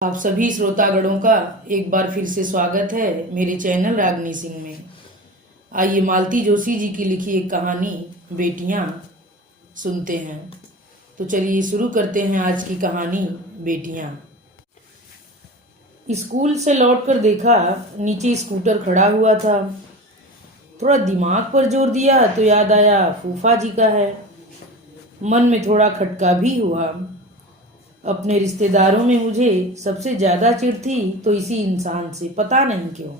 आप सभी श्रोतागणों का एक बार फिर से स्वागत है मेरे चैनल रागनी सिंह में। आइए मालती जोशी जी की लिखी एक कहानी बेटियां सुनते हैं। तो चलिए शुरू करते हैं आज की कहानी बेटियां। स्कूल से लौटकर देखा नीचे स्कूटर खड़ा हुआ था। थोड़ा दिमाग पर जोर दिया तो याद आया फूफा जी का है। मन में थोड़ा खटका भी हुआ। अपने रिश्तेदारों में मुझे सबसे ज्यादा चिढ़ थी तो इसी इंसान से, पता नहीं क्यों।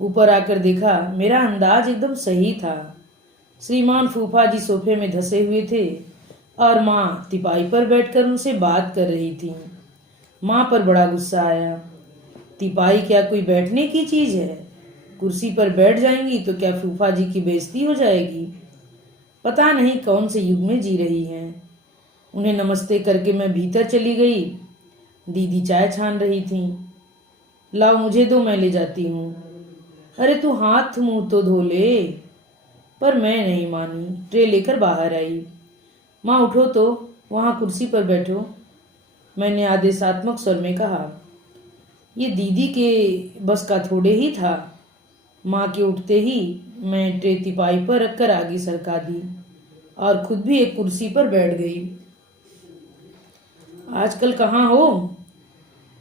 ऊपर आकर देखा मेरा अंदाज एकदम सही था। श्रीमान फूफा जी सोफे में धसे हुए थे और माँ तिपाई पर बैठकर उनसे बात कर रही थी। माँ पर बड़ा गुस्सा आया। तिपाई क्या कोई बैठने की चीज है? कुर्सी पर बैठ जाएंगी तो क्या फूफा जी की बेइज्जती हो जाएगी? पता नहीं कौन से युग में जी रही हैं। उन्हें नमस्ते करके मैं भीतर चली गई। दीदी चाय छान रही थी। लाओ मुझे दो, मैं ले जाती हूँ। अरे तू हाथ मुंह तो धो ले। पर मैं नहीं मानी, ट्रे लेकर बाहर आई। माँ उठो तो वहां कुर्सी पर बैठो, मैंने आदेशात्मक स्वर में कहा। ये दीदी के बस का थोड़े ही था। माँ के उठते ही मैं ट्रे तिपाई पर रखकर आगे सरका दी और खुद भी एक कुर्सी पर बैठ गई। आजकल कहाँ हो?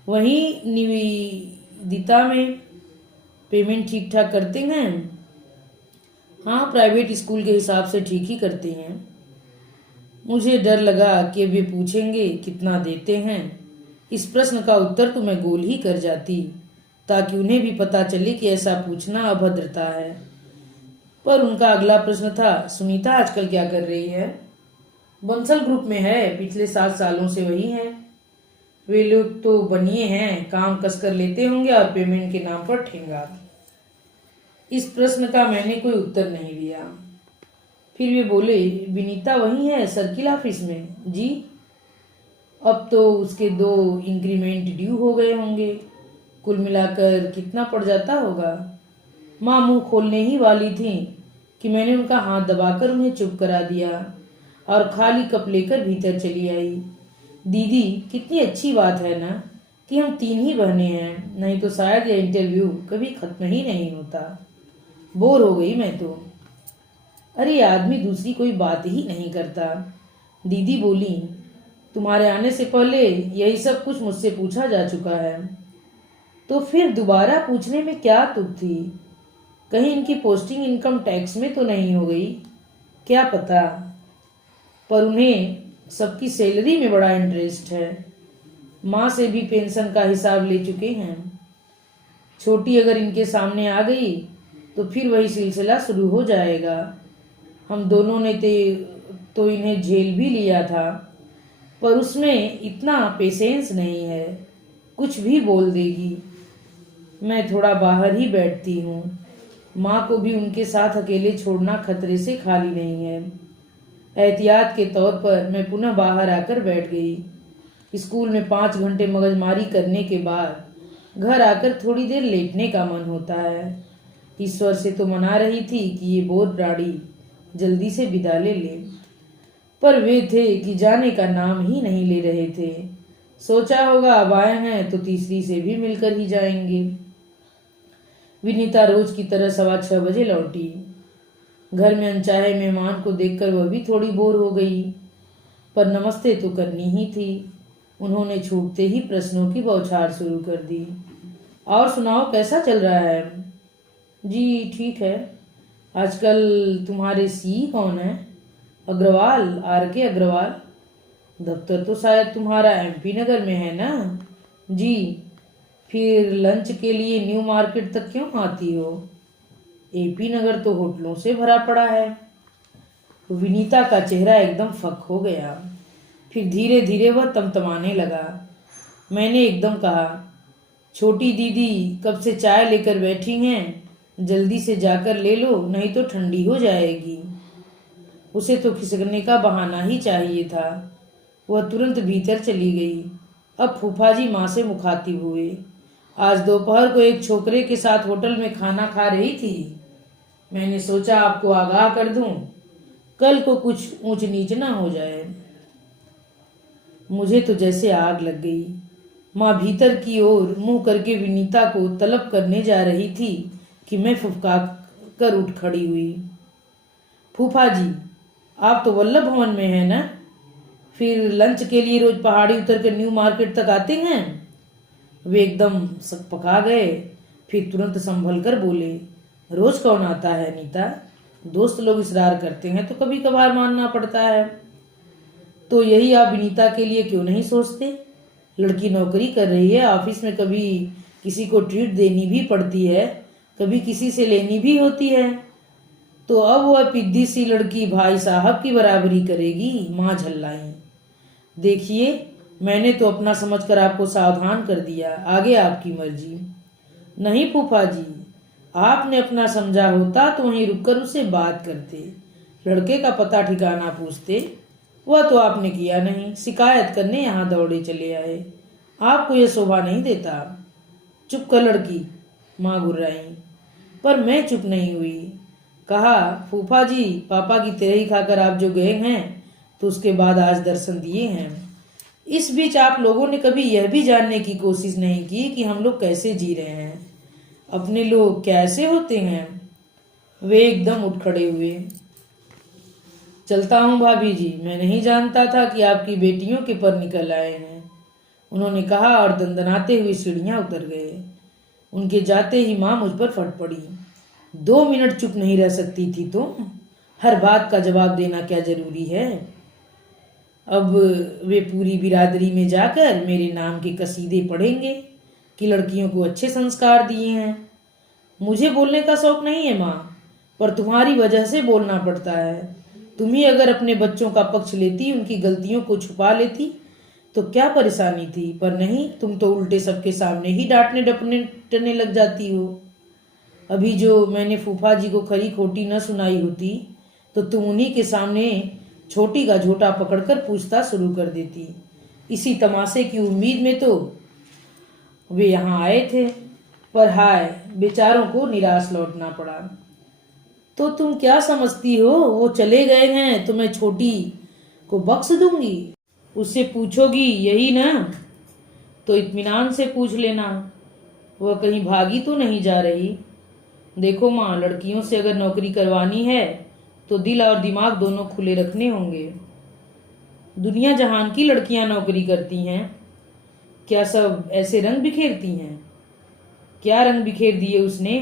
वहीं निवेदिता में। पेमेंट ठीक ठाक करते हैं? हाँ, प्राइवेट स्कूल के हिसाब से ठीक ही करते हैं। मुझे डर लगा कि वे पूछेंगे कितना देते हैं। इस प्रश्न का उत्तर तो मैं गोल ही कर जाती ताकि उन्हें भी पता चले कि ऐसा पूछना अभद्रता है। पर उनका अगला प्रश्न था, सुनीता आजकल क्या कर रही है? बंसल ग्रुप में है, पिछले 7 सालों से वही है। वे लोग तो बनिए हैं, काम कसकर लेते होंगे और पेमेंट के नाम पर ठेंगा। इस प्रश्न का मैंने कोई उत्तर नहीं दिया। फिर वे बोले, विनीता वही है सर्किल ऑफिस में? जी। अब तो उसके 2 इंक्रीमेंट ड्यू हो गए होंगे। कुल मिलाकर कितना पड़ जाता होगा? माँ मुंह खोलने ही वाली थी कि मैंने उनका हाथ दबाकर उन्हें चुप करा दिया और खाली कप लेकर भीतर चली आई। दीदी, कितनी अच्छी बात है ना कि हम 3 ही बहनें हैं, नहीं तो शायद यह इंटरव्यू कभी खत्म ही नहीं होता। बोर हो गई मैं तो। अरे आदमी दूसरी कोई बात ही नहीं करता। दीदी बोली, तुम्हारे आने से पहले यही सब कुछ मुझसे पूछा जा चुका है, तो फिर दोबारा पूछने में क्या तुक थी? कहीं इनकी पोस्टिंग इनकम टैक्स में तो नहीं हो गई? क्या पता। पर उन्हें सबकी सैलरी में बड़ा इंटरेस्ट है। माँ से भी पेंशन का हिसाब ले चुके हैं। छोटी अगर इनके सामने आ गई तो फिर वही सिलसिला शुरू हो जाएगा। हम दोनों ने तो इन्हें झेल भी लिया था, पर उसमें इतना पेशेंस नहीं है, कुछ भी बोल देगी। मैं थोड़ा बाहर ही बैठती हूँ। माँ को भी उनके साथ अकेले छोड़ना खतरे से खाली नहीं है। एहतियात के तौर पर मैं पुनः बाहर आकर बैठ गई। स्कूल में 5 घंटे मगजमारी करने के बाद घर आकर थोड़ी देर लेटने का मन होता है। ईश्वर से तो मना रही थी कि ये बोर प्राणी जल्दी से विदा ले ले, पर वे थे कि जाने का नाम ही नहीं ले रहे थे। सोचा होगा अब आए हैं तो तीसरी से भी मिलकर ही जाएंगे। विनीता रोज की तरह 6:15 बजे लौटी। घर में अनचाहे मेहमान को देखकर वह भी थोड़ी बोर हो गई, पर नमस्ते तो करनी ही थी। उन्होंने छूटते ही प्रश्नों की बौछार शुरू कर दी। और सुनाओ, कैसा चल रहा है? जी ठीक है। आजकल तुम्हारे सी कौन है? अग्रवाल, RK अग्रवाल। दफ्तर तो शायद तुम्हारा MP नगर में है ना? जी। फिर लंच के लिए न्यू मार्केट तक क्यों आती हो? AP नगर तो होटलों से भरा पड़ा है। विनीता का चेहरा एकदम फक हो गया। फिर धीरे धीरे वह तमतमाने लगा। मैंने एकदम कहा, छोटी दीदी कब से चाय लेकर बैठी हैं, जल्दी से जाकर ले लो, नहीं तो ठंडी हो जाएगी। उसे तो खिसकने का बहाना ही चाहिए था। वह तुरंत भीतर चली गई। अब फूफा जी माँ से मुखातिब हुए। आज दोपहर को एक छोकरे के साथ होटल में खाना खा रही थी। मैंने सोचा आपको आगाह कर दूं, कल को कुछ ऊंच नीच ना हो जाए। मुझे तो जैसे आग लग गई। माँ भीतर की ओर मुंह करके विनीता को तलब करने जा रही थी कि मैं फुफका कर उठ खड़ी हुई। फूफा जी, आप तो वल्लभ भवन में हैं ना? फिर लंच के लिए रोज पहाड़ी उतर कर न्यू मार्केट तक आते हैं? वे एकदम सकपका गए, फिर तुरंत संभल कर बोले, रोज कौन आता है नीता? दोस्त लोग इसरार करते हैं तो कभी कभार मानना पड़ता है। तो यही आप विनीता के लिए क्यों नहीं सोचते? लड़की नौकरी कर रही है, ऑफिस में कभी किसी को ट्रीट देनी भी पड़ती है, कभी किसी से लेनी भी होती है। तो अब वह पिद्दी सी लड़की भाई साहब की बराबरी करेगी? माँ झल्लाई। देखिए, मैंने तो अपना समझकर आपको सावधान कर दिया, आगे आपकी मर्जी। नहीं फूफा जी, आपने अपना समझा होता तो वहीं रुककर उससे बात करते, लड़के का पता ठिकाना पूछते। वह तो आपने किया नहीं, शिकायत करने यहाँ दौड़े चले आए। आपको यह शोभा नहीं देता। चुप कर लड़की, माँ गुर्राई। पर मैं चुप नहीं हुई। कहा, फूफा जी, पापा की तेरही खाकर आप जो गए हैं तो उसके बाद आज दर्शन दिए हैं। इस बीच आप लोगों ने कभी यह भी जानने की कोशिश नहीं की कि हम लोग कैसे जी रहे हैं, अपने लोग कैसे होते हैं। वे एकदम उठ खड़े हुए। चलता हूँ भाभी जी, मैं नहीं जानता था कि आपकी बेटियों के पर निकल आए हैं, उन्होंने कहा और दंदनाते हुए सीढ़ियां उतर गए। उनके जाते ही माँ मुझ पर फट पड़ी। 2 मिनट चुप नहीं रह सकती थी तुम? हर बात का जवाब देना क्या जरूरी है? अब वे पूरी बिरादरी में जाकर मेरे नाम के कसीदे पढ़ेंगे कि लड़कियों को अच्छे संस्कार दिए हैं। मुझे बोलने का शौक नहीं है माँ, पर तुम्हारी वजह से बोलना पड़ता है। तुम ही अगर अपने बच्चों का पक्ष लेती, उनकी गलतियों को छुपा लेती तो क्या परेशानी थी, पर नहीं, तुम तो उल्टे सबके सामने ही डांटने डपने लग जाती हो। अभी जो मैंने फूफा जी को खरी खोटी न सुनाई होती तो तुम उन्हीं के सामने छोटी का झोटा पकड़कर पूछताछ शुरू कर देती। इसी तमाशे की उम्मीद में तो वे यहाँ आए थे, पर हाय, बेचारों को निराश लौटना पड़ा। तो तुम क्या समझती हो, वो चले गए हैं तो मैं छोटी को बख्श दूंगी? उससे पूछोगी यही ना? तो इत्मीनान से पूछ लेना, वह कहीं भागी तो नहीं जा रही। देखो माँ, लड़कियों से अगर नौकरी करवानी है तो दिल और दिमाग दोनों खुले रखने होंगे। दुनिया जहान की लड़कियां नौकरी करती हैं, क्या सब ऐसे रंग बिखेरती हैं? क्या रंग बिखेर दिए उसने?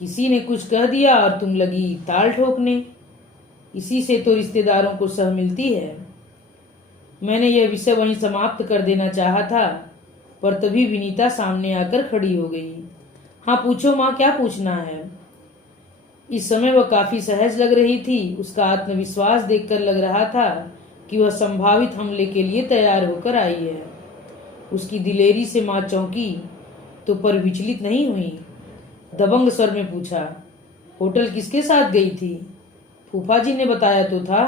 किसी ने कुछ कह दिया और तुम लगी ताल ठोकने। इसी से तो रिश्तेदारों को सह मिलती है। मैंने यह विषय वहीं समाप्त कर देना चाहा था, पर तभी विनीता सामने आकर खड़ी हो गई। हाँ पूछो माँ, क्या पूछना है? इस समय वह काफी सहज लग रही थी। उसका आत्मविश्वास देखकर लग रहा था कि वह संभावित हमले के लिए तैयार होकर आई है। उसकी दिलेरी से माँ चौंकी तो पर विचलित नहीं हुई। दबंग स्वर में पूछा, होटल किसके साथ गई थी? फूफा जी ने बताया तो था।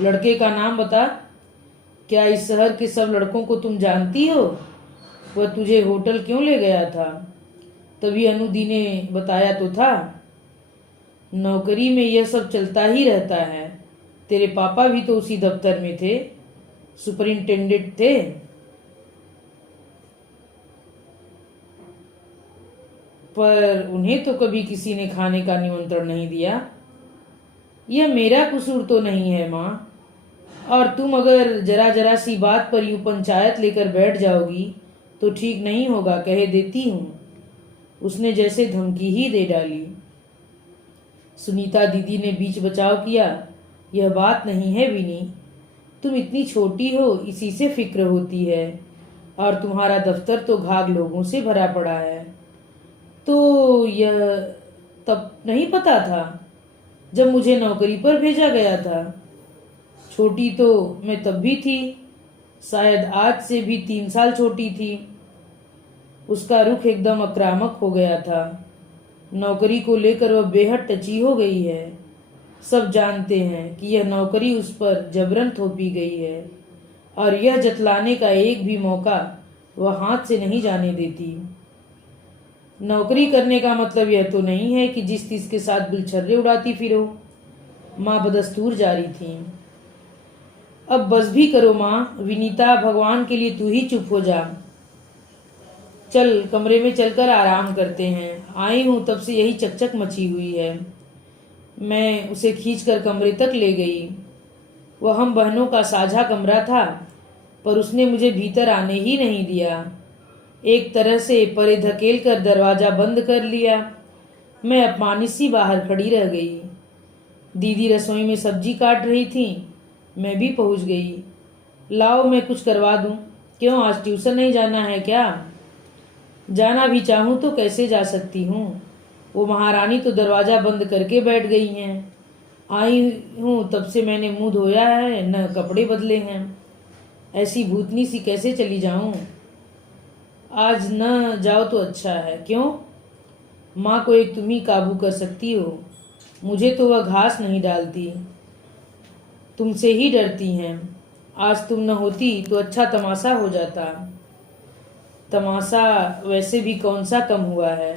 लड़के का नाम बता। क्या इस शहर के सब लड़कों को तुम जानती हो? वह तुझे होटल क्यों ले गया था? तभी अनुदी ने बताया तो था। नौकरी में यह सब चलता ही रहता है। तेरे पापा भी तो उसी दफ्तर में थे, सुपरिंटेंडेंट थे। पर उन्हें तो कभी किसी ने खाने का निमंत्रण नहीं दिया। यह मेरा कसूर तो नहीं है माँ, और तुम अगर जरा जरा सी बात पर यूं पंचायत लेकर बैठ जाओगी तो ठीक नहीं होगा, कह देती हूँ। उसने जैसे धमकी ही दे डाली। सुनीता दीदी ने बीच बचाव किया, यह बात नहीं है विनी, तुम इतनी छोटी हो, इसी से फिक्र होती है, और तुम्हारा दफ्तर तो घाघ लोगों से भरा पड़ा है। तो यह तब नहीं पता था जब मुझे नौकरी पर भेजा गया था। छोटी तो मैं तब भी थी, शायद आज से भी 3 साल छोटी थी। उसका रुख एकदम आक्रामक हो गया था। नौकरी को लेकर वह बेहद टची हो गई है। सब जानते हैं कि यह नौकरी उस पर जबरन थोपी गई है, और यह जतलाने का एक भी मौका वह हाथ से नहीं जाने देती। नौकरी करने का मतलब यह तो नहीं है कि जिस तिस के साथ गुलछर्रे उड़ाती फिरो। माँ बदस्तूर जारी थी। अब बस भी करो माँ। विनीता, भगवान के लिए तू ही चुप हो जा। चल कमरे में चलकर आराम करते हैं। आई हूँ तब से यही चकचक मची हुई है। मैं उसे खींचकर कमरे तक ले गई। वह हम बहनों का साझा कमरा था, पर उसने मुझे भीतर आने ही नहीं दिया। एक तरह से परे धकेल कर दरवाजा बंद कर लिया। मैं अपमानित सी बाहर खड़ी रह गई। दीदी रसोई में सब्जी काट रही थी। मैं भी पहुंच गई। लाओ मैं कुछ करवा दूं। क्यों, आज ट्यूशन नहीं जाना है क्या? जाना भी चाहूं तो कैसे जा सकती हूँ? वो महारानी तो दरवाजा बंद करके बैठ गई हैं। आई हूँ तब से मैंने मुंह धोया है, न कपड़े बदले हैं। ऐसी भूतनी सी कैसे चली जाऊं? आज न जाओ तो अच्छा है। क्यों? माँ को एक तुम ही काबू कर सकती हो। मुझे तो वह घास नहीं डालती। तुमसे ही डरती हैं। आज तुम न होती तो अच्छा तमाशा हो जाता। तमाशा वैसे भी कौन सा कम हुआ है।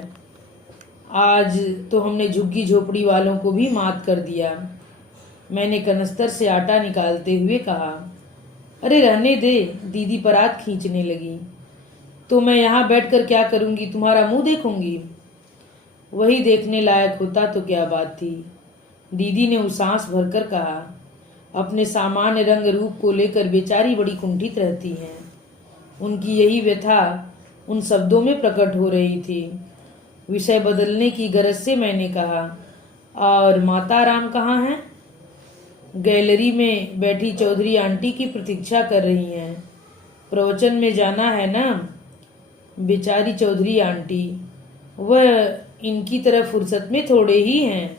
आज तो हमने झुग्गी झोपड़ी वालों को भी मात कर दिया। मैंने कनस्तर से आटा निकालते हुए कहा। अरे रहने दे। दीदी परात खींचने लगी। तो मैं यहाँ बैठकर क्या करूँगी? तुम्हारा मुंह देखूंगी? वही देखने लायक होता तो क्या बात थी। दीदी ने सांस भरकर कहा। अपने सामान्य रंग रूप को लेकर बेचारी बड़ी कुंठित रहती हैं। उनकी यही व्यथा उन शब्दों में प्रकट हो रही थी। विषय बदलने की गरज से मैंने कहा, और माता राम कहाँ हैं? गैलरी में बैठी चौधरी आंटी की प्रतीक्षा कर रही हैं। प्रवचन में जाना है ना। बेचारी चौधरी आंटी, वह इनकी तरह फुर्सत में थोड़े ही हैं।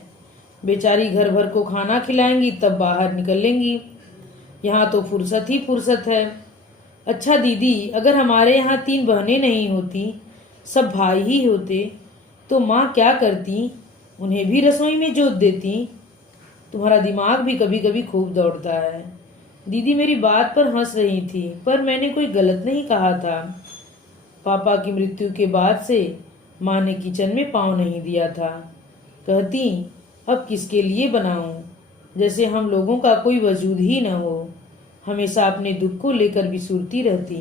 बेचारी घर भर को खाना खिलाएंगी तब बाहर निकलेंगी। यहाँ तो फुर्सत ही फुर्सत है। अच्छा दीदी, अगर हमारे यहाँ 3 बहनें नहीं होती, सब भाई ही होते, तो माँ क्या करती? उन्हें भी रसोई में जोत देती। तुम्हारा दिमाग भी कभी कभी खूब दौड़ता है। दीदी मेरी बात पर हंस रही थी, पर मैंने कोई गलत नहीं कहा था। पापा की मृत्यु के बाद से माँ ने किचन में पाँव नहीं दिया था। कहती, अब किसके लिए बनाऊं? जैसे हम लोगों का कोई वजूद ही न हो। हमेशा अपने दुख को लेकर बिसूरती रहती।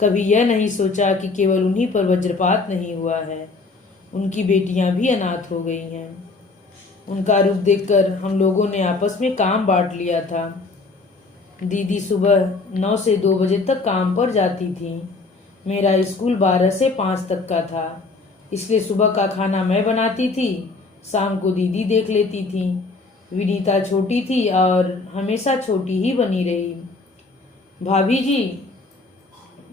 कभी यह नहीं सोचा कि केवल उन्हीं पर वज्रपात नहीं हुआ है, उनकी बेटियां भी अनाथ हो गई हैं। उनका रूप देखकर हम लोगों ने आपस में काम बांट लिया था। दीदी सुबह 9 से 2 बजे तक काम पर जाती थी। मेरा स्कूल 12 से 5 तक का था, इसलिए सुबह का खाना मैं बनाती थी, शाम को दीदी देख लेती थी। विनीता छोटी थी और हमेशा छोटी ही बनी रही। भाभी जी,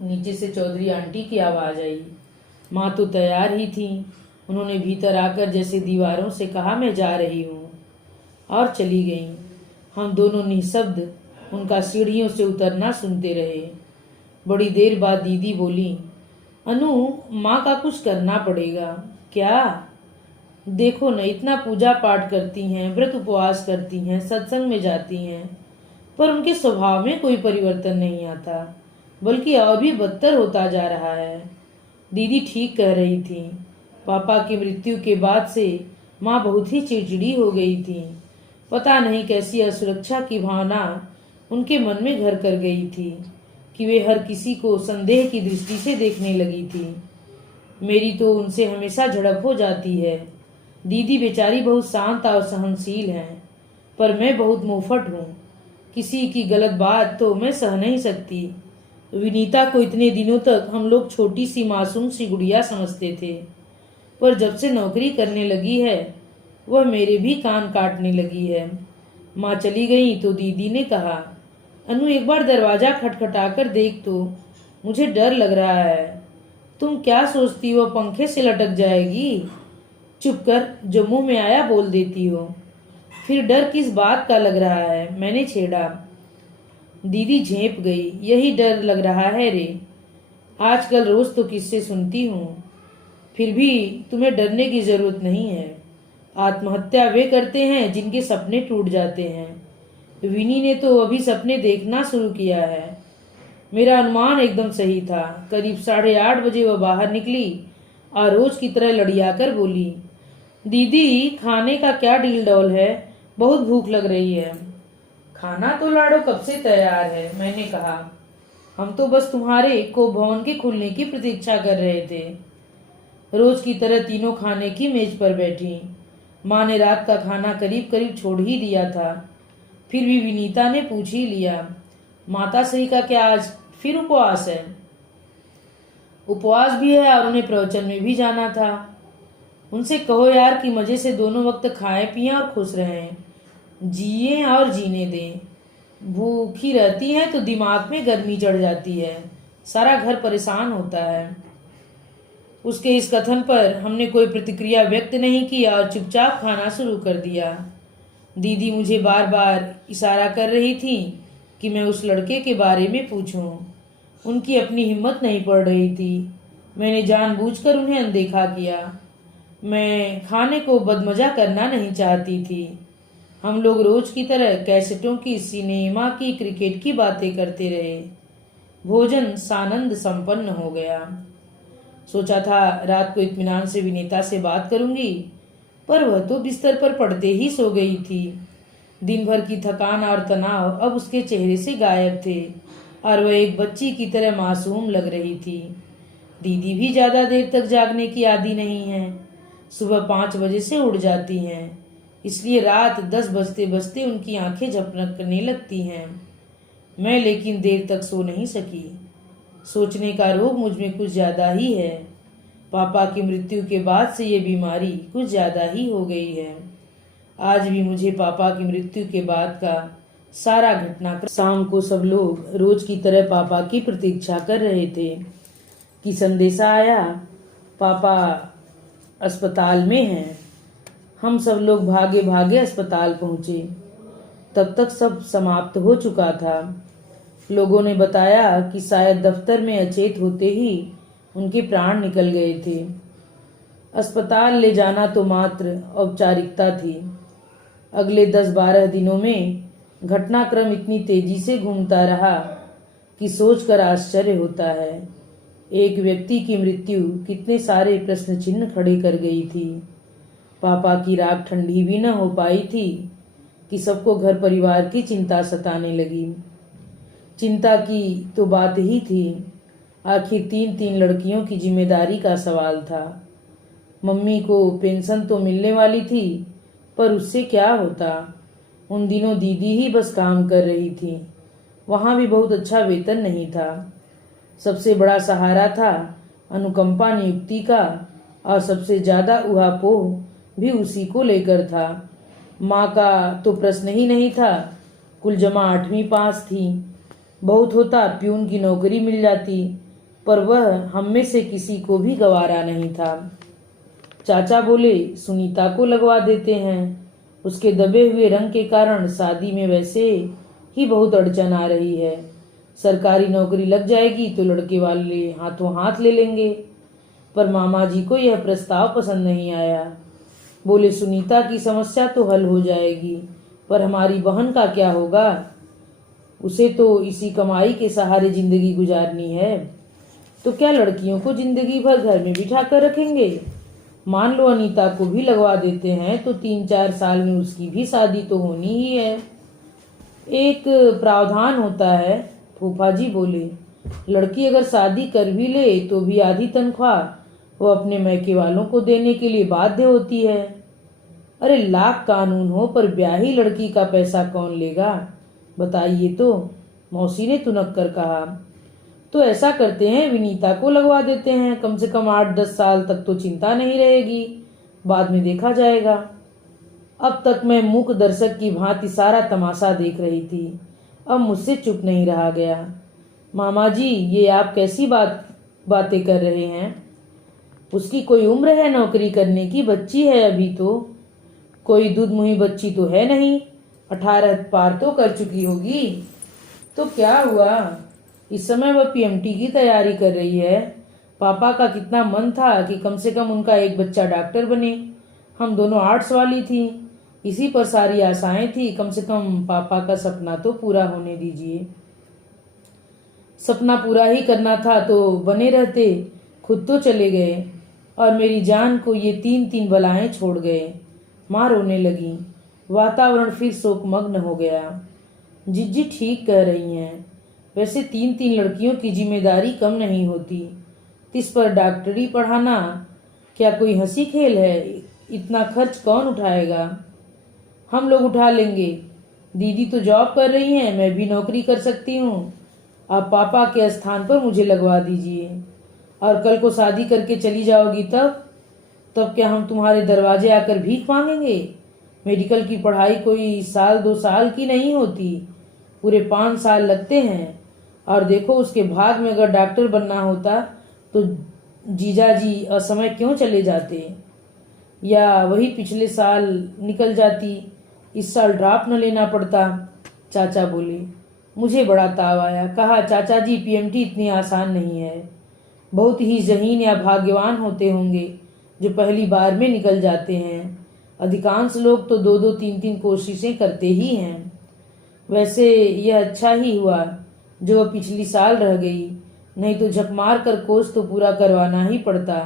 नीचे से चौधरी आंटी की आवाज आई। माँ तो तैयार ही थी। उन्होंने भीतर आकर जैसे दीवारों से कहा, मैं जा रही हूँ, और चली गईं। हम दोनों निःशब्द उनका सीढ़ियों से उतरना सुनते रहे। बड़ी देर बाद दीदी बोली, अनु, माँ का कुछ करना पड़ेगा। क्या? देखो न, इतना पूजा पाठ करती हैं, व्रत उपवास करती हैं, सत्संग में जाती हैं, पर उनके स्वभाव में कोई परिवर्तन नहीं आता, बल्कि और भी बदतर होता जा रहा है। दीदी ठीक कह रही थी। पापा की मृत्यु के बाद से माँ बहुत ही चिड़चिड़ी हो गई थी। पता नहीं कैसी असुरक्षा की भावना उनके मन में घर कर गई थी कि वे हर किसी को संदेह की दृष्टि से देखने लगी थी। मेरी तो उनसे हमेशा झड़प हो जाती है। दीदी बेचारी बहुत शांत और सहनशील हैं, पर मैं बहुत मुंहफट हूँ। किसी की गलत बात तो मैं सह नहीं सकती। विनीता को इतने दिनों तक हम लोग छोटी सी मासूम सी गुड़िया समझते थे, पर जब से नौकरी करने लगी है, वह मेरे भी कान काटने लगी है। माँ चली गई तो दीदी ने कहा, अनु एक बार दरवाजा खटखटाकर देख तो, मुझे डर लग रहा है। तुम क्या सोचती हो पंखे से लटक जाएगी? चुप कर, जो मुंह में आया बोल देती हो। फिर डर किस बात का लग रहा है? मैंने छेड़ा। दीदी झेप गई। यही डर लग रहा है रे। आजकल रोज तो किससे सुनती हूँ। फिर भी तुम्हें डरने की जरूरत नहीं है। आत्महत्या वे करते हैं जिनके सपने टूट जाते हैं। विनी ने तो अभी सपने देखना शुरू किया है। मेरा अनुमान एकदम सही था। करीब 8:30 बजे वह बाहर निकली और रोज की तरह लड़ियाकर बोली, दीदी खाने का क्या डील डॉल है? बहुत भूख लग रही है। खाना तो लाडो कब से तैयार है, मैंने कहा। हम तो बस तुम्हारे को भवन के खुलने की प्रतीक्षा कर रहे थे। रोज की तरह तीनों खाने की मेज पर बैठी। माँ ने रात का खाना करीब करीब छोड़ ही दिया था, फिर भी विनीता ने पूछ ही लिया, माता श्री का क्या आज फिर उपवास है? उपवास भी है और उन्हें प्रवचन में भी जाना था। उनसे कहो यार कि मजे से दोनों वक्त खाएं पिएं और खुश रहें, जिए और जीने दें। भूखी रहती है तो दिमाग में गर्मी चढ़ जाती है, सारा घर परेशान होता है। उसके इस कथन पर हमने कोई प्रतिक्रिया व्यक्त नहीं की और चुपचाप खाना शुरू कर दिया। दीदी मुझे बार बार इशारा कर रही थी कि मैं उस लड़के के बारे में पूछूं। उनकी अपनी हिम्मत नहीं पड़ रही थी। मैंने जानबूझकर उन्हें अनदेखा किया। मैं खाने को बदमजा करना नहीं चाहती थी। हम लोग रोज की तरह कैसेटों की, सिनेमा की, क्रिकेट की बातें करते रहे। भोजन सानंद संपन्न हो गया। सोचा था रात को इत्मीनान से विनीता से बात करूंगी, पर वह तो बिस्तर पर पड़ते ही सो गई थी। दिन भर की थकान और तनाव अब उसके चेहरे से गायब थे और वह एक बच्ची की तरह मासूम लग रही थी। दीदी भी ज्यादा देर तक जागने की आदी नहीं है। सुबह 5 बजे से उठ जाती हैं, इसलिए रात 10 बजते बजते उनकी आंखें झपकने लगती हैं। मैं लेकिन देर तक सो नहीं सकी। सोचने का रोग मुझ में कुछ ज्यादा ही है। पापा की मृत्यु के बाद से ये बीमारी कुछ ज्यादा ही हो गई है। आज भी मुझे पापा की मृत्यु के बाद का सारा घटनाक्रम। शाम को सब लोग रोज की तरह पापा की प्रतीक्षा कर रहे थे कि संदेशा आया, पापा अस्पताल में हैं। हम सब लोग भागे भागे अस्पताल पहुंचे। तब तक सब समाप्त हो चुका था। लोगों ने बताया कि शायद दफ्तर में अचेत होते ही उनके प्राण निकल गए थे। अस्पताल ले जाना तो मात्र औपचारिकता थी। अगले 10-12 दिनों में घटनाक्रम इतनी तेजी से घूमता रहा कि सोचकर आश्चर्य होता है। एक व्यक्ति की मृत्यु कितने सारे प्रश्न चिन्ह खड़े कर गई थी। पापा की राख ठंडी भी न हो पाई थी कि सबको घर परिवार की चिंता सताने लगी। चिंता की तो बात ही थी, आखिर 3 लड़कियों की जिम्मेदारी का सवाल था। मम्मी को पेंशन तो मिलने वाली थी, पर उससे क्या होता? उन दिनों दीदी ही बस काम कर रही थी। वहां भी बहुत अच्छा वेतन नहीं था। सबसे बड़ा सहारा था अनुकंपा नियुक्ति का, और सबसे ज्यादा उहापोह भी उसी को लेकर था। माँ का तो प्रश्न ही नहीं था। कुल जमा 8वीं पास थी। बहुत होता प्यून की नौकरी मिल जाती, पर वह हम में से किसी को भी गवारा नहीं था। चाचा बोले सुनीता को लगवा देते हैं। उसके दबे हुए रंग के कारण शादी में वैसे ही बहुत अड़चन आ रही है। सरकारी नौकरी लग जाएगी तो लड़के वाले हाथों हाथ ले लेंगे। पर मामा जी को यह प्रस्ताव पसंद नहीं आया। बोले सुनीता की समस्या तो हल हो जाएगी, पर हमारी बहन का क्या होगा? उसे तो इसी कमाई के सहारे जिंदगी गुजारनी है। तो क्या लड़कियों को जिंदगी भर घर में बिठा कर रखेंगे? मान लो अनीता को भी लगवा देते हैं तो 3-4 साल में उसकी भी शादी तो होनी ही है। एक प्रावधान होता है, फूफा जी बोले। लड़की अगर शादी कर भी ले तो भी आधी तनख्वाह वो अपने मैके वालों को देने के लिए बाध्य होती है। अरे लाख कानून हो, पर ब्याही लड़की का पैसा कौन लेगा बताइए? तो मौसी ने तुनक कर कहा। तो ऐसा करते हैं, विनीता को लगवा देते हैं। कम से कम 8-10 साल तक तो चिंता नहीं रहेगी, बाद में देखा जाएगा। अब तक मैं मूक दर्शक की भांति सारा तमाशा देख रही थी। अब मुझसे चुप नहीं रहा गया। मामा जी, ये आप कैसी बातें कर रहे हैं? उसकी कोई उम्र है नौकरी करने की? बच्ची है अभी तो। कोई दूधमुही बच्ची तो है नहीं। 18 पार तो कर चुकी होगी। तो क्या हुआ? इस समय वह पीएमटी की तैयारी कर रही है। पापा का कितना मन था कि कम से कम उनका एक बच्चा डॉक्टर बने। हम दोनों आर्ट्स वाली थी, इसी पर सारी आशाएं थी। कम से कम पापा का सपना तो पूरा होने दीजिए। सपना पूरा ही करना था तो बने रहते, खुद तो चले गए और मेरी जान को ये 3 बलाएं छोड़ गए। माँ रोने लगी। वातावरण फिर शोकमग्न हो गया। जिज्जी ठीक कह रही हैं। वैसे 3-3 लड़कियों की जिम्मेदारी कम नहीं होती। इस पर डॉक्टरी पढ़ाना क्या कोई हंसी खेल है? इतना खर्च कौन उठाएगा? हम लोग उठा लेंगे। दीदी तो जॉब कर रही हैं, मैं भी नौकरी कर सकती हूँ। आप पापा के स्थान पर मुझे लगवा दीजिए। और कल को शादी करके चली जाओगी तब तब क्या हम तुम्हारे दरवाजे आकर भीख मांगेंगे? मेडिकल की पढ़ाई कोई 1-2 साल की नहीं होती, पूरे 5 साल लगते हैं। और देखो, उसके भाग में अगर डॉक्टर बनना होता तो जीजा जी असमय क्यों चले जाते? या वही पिछले साल निकल जाती, इस साल ड्रॉप न लेना पड़ता। चाचा बोले। मुझे बड़ा ताव आया। कहा, चाचा जी, पीएमटी इतनी आसान नहीं है। बहुत ही ज़हीन या भाग्यवान होते होंगे जो पहली बार में निकल जाते हैं। अधिकांश लोग तो 2-2, 3-3 कोशिशें करते ही हैं। वैसे यह अच्छा ही हुआ जो वह पिछली साल रह गई, नहीं तो झक मार कर कोर्स तो पूरा करवाना ही पड़ता।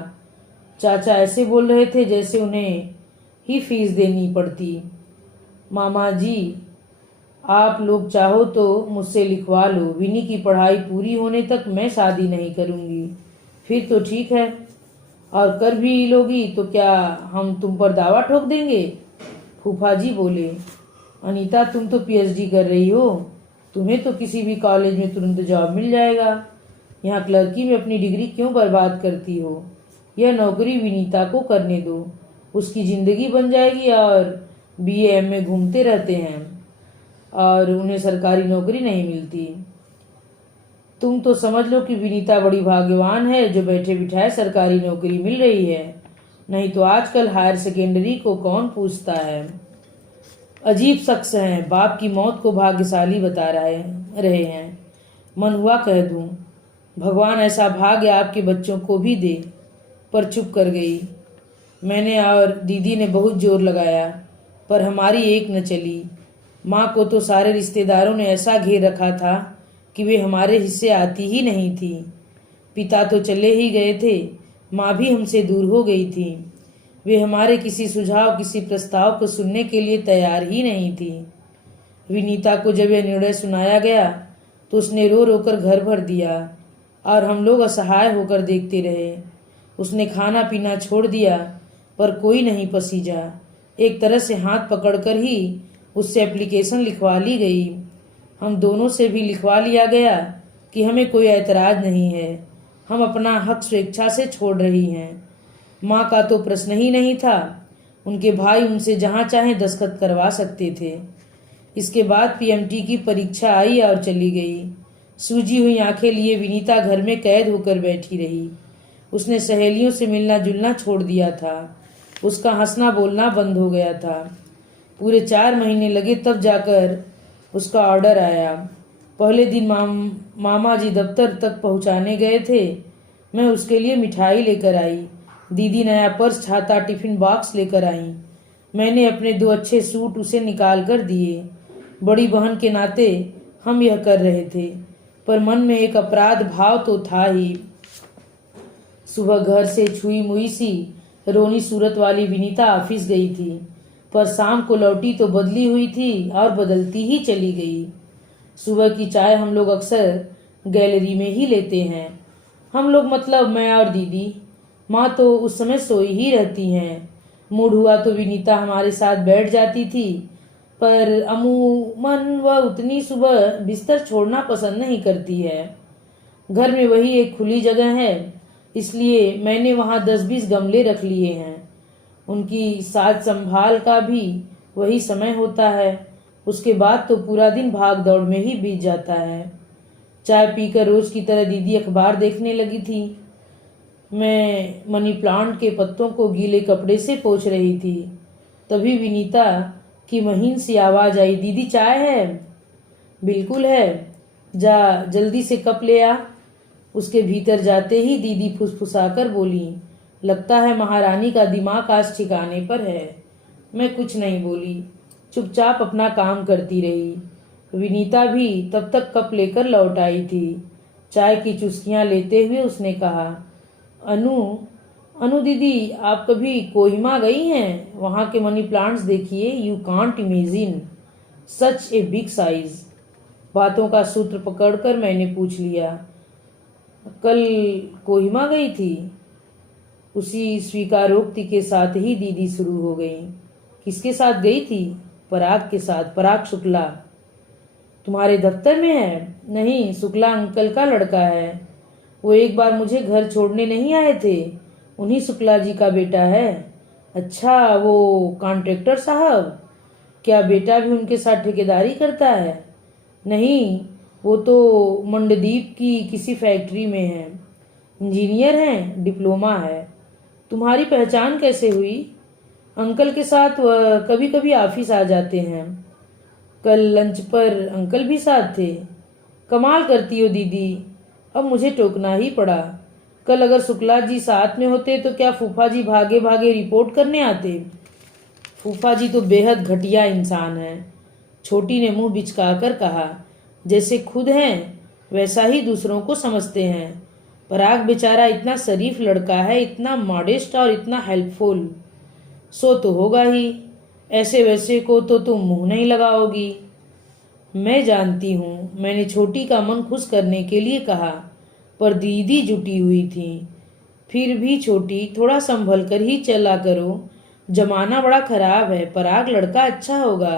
चाचा ऐसे बोल रहे थे जैसे उन्हें ही फीस देनी पड़ती। मामा जी, आप लोग चाहो तो मुझसे लिखवा लो। विनी की पढ़ाई पूरी होने तक मैं शादी नहीं करूंगी। फिर तो ठीक है। और कर भी लोगी तो क्या हम तुम पर दावा ठोक देंगे? फूफा जी बोले। अनीता, तुम तो पीएचडी कर रही हो, तुम्हें तो किसी भी कॉलेज में तुरंत जॉब मिल जाएगा। यहाँ क्लर्की में अपनी डिग्री क्यों बर्बाद करती हो? यह नौकरी विनीता को करने दो, उसकी जिंदगी बन जाएगी। और बीए एमए घूमते रहते हैं और उन्हें सरकारी नौकरी नहीं मिलती। तुम तो समझ लो कि विनीता बड़ी भाग्यवान है जो बैठे बिठाए सरकारी नौकरी मिल रही है, नहीं तो आजकल हायर सेकेंडरी को कौन पूछता है। अजीब शख्स हैं, बाप की मौत को भाग्यशाली बता रहे हैं। मन हुआ कह दूं, भगवान ऐसा भाग्य आपके बच्चों को भी दे। पर चुप कर गई। मैंने और दीदी ने बहुत जोर लगाया, पर हमारी एक न चली। माँ को तो सारे रिश्तेदारों ने ऐसा घेर रखा था कि वे हमारे हिस्से आती ही नहीं थी। पिता तो चले ही गए थे, माँ भी हमसे दूर हो गई थी। वे हमारे किसी सुझाव, किसी प्रस्ताव को सुनने के लिए तैयार ही नहीं थी। विनीता को जब यह निर्णय सुनाया गया तो उसने रो रो कर घर भर दिया और हम लोग असहाय होकर देखते रहे। उसने खाना पीना छोड़ दिया, पर कोई नहीं पसीजा। एक तरह से हाथ पकड़कर ही उससे एप्लीकेशन लिखवा ली गई। हम दोनों से भी लिखवा लिया गया कि हमें कोई ऐतराज नहीं है, हम अपना हक स्वेच्छा से छोड़ रही हैं। माँ का तो प्रश्न ही नहीं था, उनके भाई उनसे जहाँ चाहे दस्तखत करवा सकते थे। इसके बाद पीएमटी की परीक्षा आई और चली गई। सूजी हुई आंखें लिए विनीता घर में कैद होकर बैठी रही। उसने सहेलियों से मिलना जुलना छोड़ दिया था, उसका हंसना बोलना बंद हो गया था। पूरे 4 महीने लगे तब जाकर उसका ऑर्डर आया। पहले दिन मामा जी दफ्तर तक पहुंचाने गए थे। मैं उसके लिए मिठाई लेकर आई। दीदी नया पर्स, छाता, टिफिन बॉक्स लेकर आई। मैंने अपने 2 अच्छे सूट उसे निकाल कर दिए। बड़ी बहन के नाते हम यह कर रहे थे, पर मन में एक अपराध भाव तो था ही। सुबह घर से छुई मुई सी रोनी सूरत वाली विनीता ऑफिस गई थी, पर शाम को लौटी तो बदली हुई थी और बदलती ही चली गई। सुबह की चाय हम लोग अक्सर गैलरी में ही लेते हैं। हम लोग मतलब मैं और दीदी। माँ तो उस समय सोई ही रहती हैं। मूड हुआ तो विनीता हमारे साथ बैठ जाती थी, पर अमूमन वह उतनी सुबह बिस्तर छोड़ना पसंद नहीं करती है। घर में वही एक खुली जगह है, इसलिए मैंने वहाँ 10-20 गमले रख लिए हैं। उनकी साज संभाल का भी वही समय होता है। उसके बाद तो पूरा दिन भाग दौड़ में ही बीत जाता है। चाय पीकर रोज की तरह दीदी अखबार देखने लगी थी। मैं मनी प्लांट के पत्तों को गीले कपड़े से पोंछ रही थी। तभी विनीता की महीन सी आवाज आई, दीदी चाय है? बिल्कुल है, जा जल्दी से कप ले आ। उसके भीतर जाते ही दीदी फुसफुसाकर बोली, लगता है महारानी का दिमाग आज ठिकाने पर है। मैं कुछ नहीं बोली, चुपचाप अपना काम करती रही। विनीता भी तब तक कप लेकर लौट आई थी। चाय की चुस्कियां लेते हुए उसने कहा, अनु अनु दीदी, आप कभी कोहिमा गई हैं? वहां के मनी प्लांट्स देखिए, you can't imagine, such a big size. बातों का सूत्र पकड़कर मैंने पूछ लिया, कल कोहिमा गई थी? उसी स्वीकारोक्ति के साथ ही दीदी शुरू हो गई। किसके साथ गई थी? पराग के साथ। पराग शुक्ला तुम्हारे दफ्तर में है? नहीं, शुक्ला अंकल का लड़का है। वो एक बार मुझे घर छोड़ने नहीं आए थे, उन्हीं शुक्ला जी का बेटा है। अच्छा, वो कॉन्ट्रैक्टर साहब? क्या बेटा भी उनके साथ ठेकेदारी करता है? नहीं, वो तो मंडदीप की किसी फैक्ट्री में है, इंजीनियर हैं, डिप्लोमा है। तुम्हारी पहचान कैसे हुई? अंकल के साथ कभी कभी ऑफिस आ जाते हैं। कल लंच पर अंकल भी साथ थे। कमाल करती हो दीदी, अब मुझे टोकना ही पड़ा। कल अगर शुक्ला जी साथ में होते तो क्या फूफा जी भागे भागे रिपोर्ट करने आते? फूफा जी तो बेहद घटिया इंसान है, छोटी ने मुंह बिचकाकर कहा। जैसे खुद हैं वैसा ही दूसरों को समझते हैं। पराग बेचारा इतना शरीफ लड़का है, इतना मॉडेस्ट और इतना हेल्पफुल। सो तो होगा ही, ऐसे वैसे को तो तुम मुंह नहीं लगाओगी। मैं जानती हूँ, मैंने छोटी का मन खुश करने के लिए कहा, पर दीदी जुटी हुई थी। फिर भी छोटी, थोड़ा संभल कर ही चला करो, जमाना बड़ा खराब है। पराग लड़का अच्छा होगा,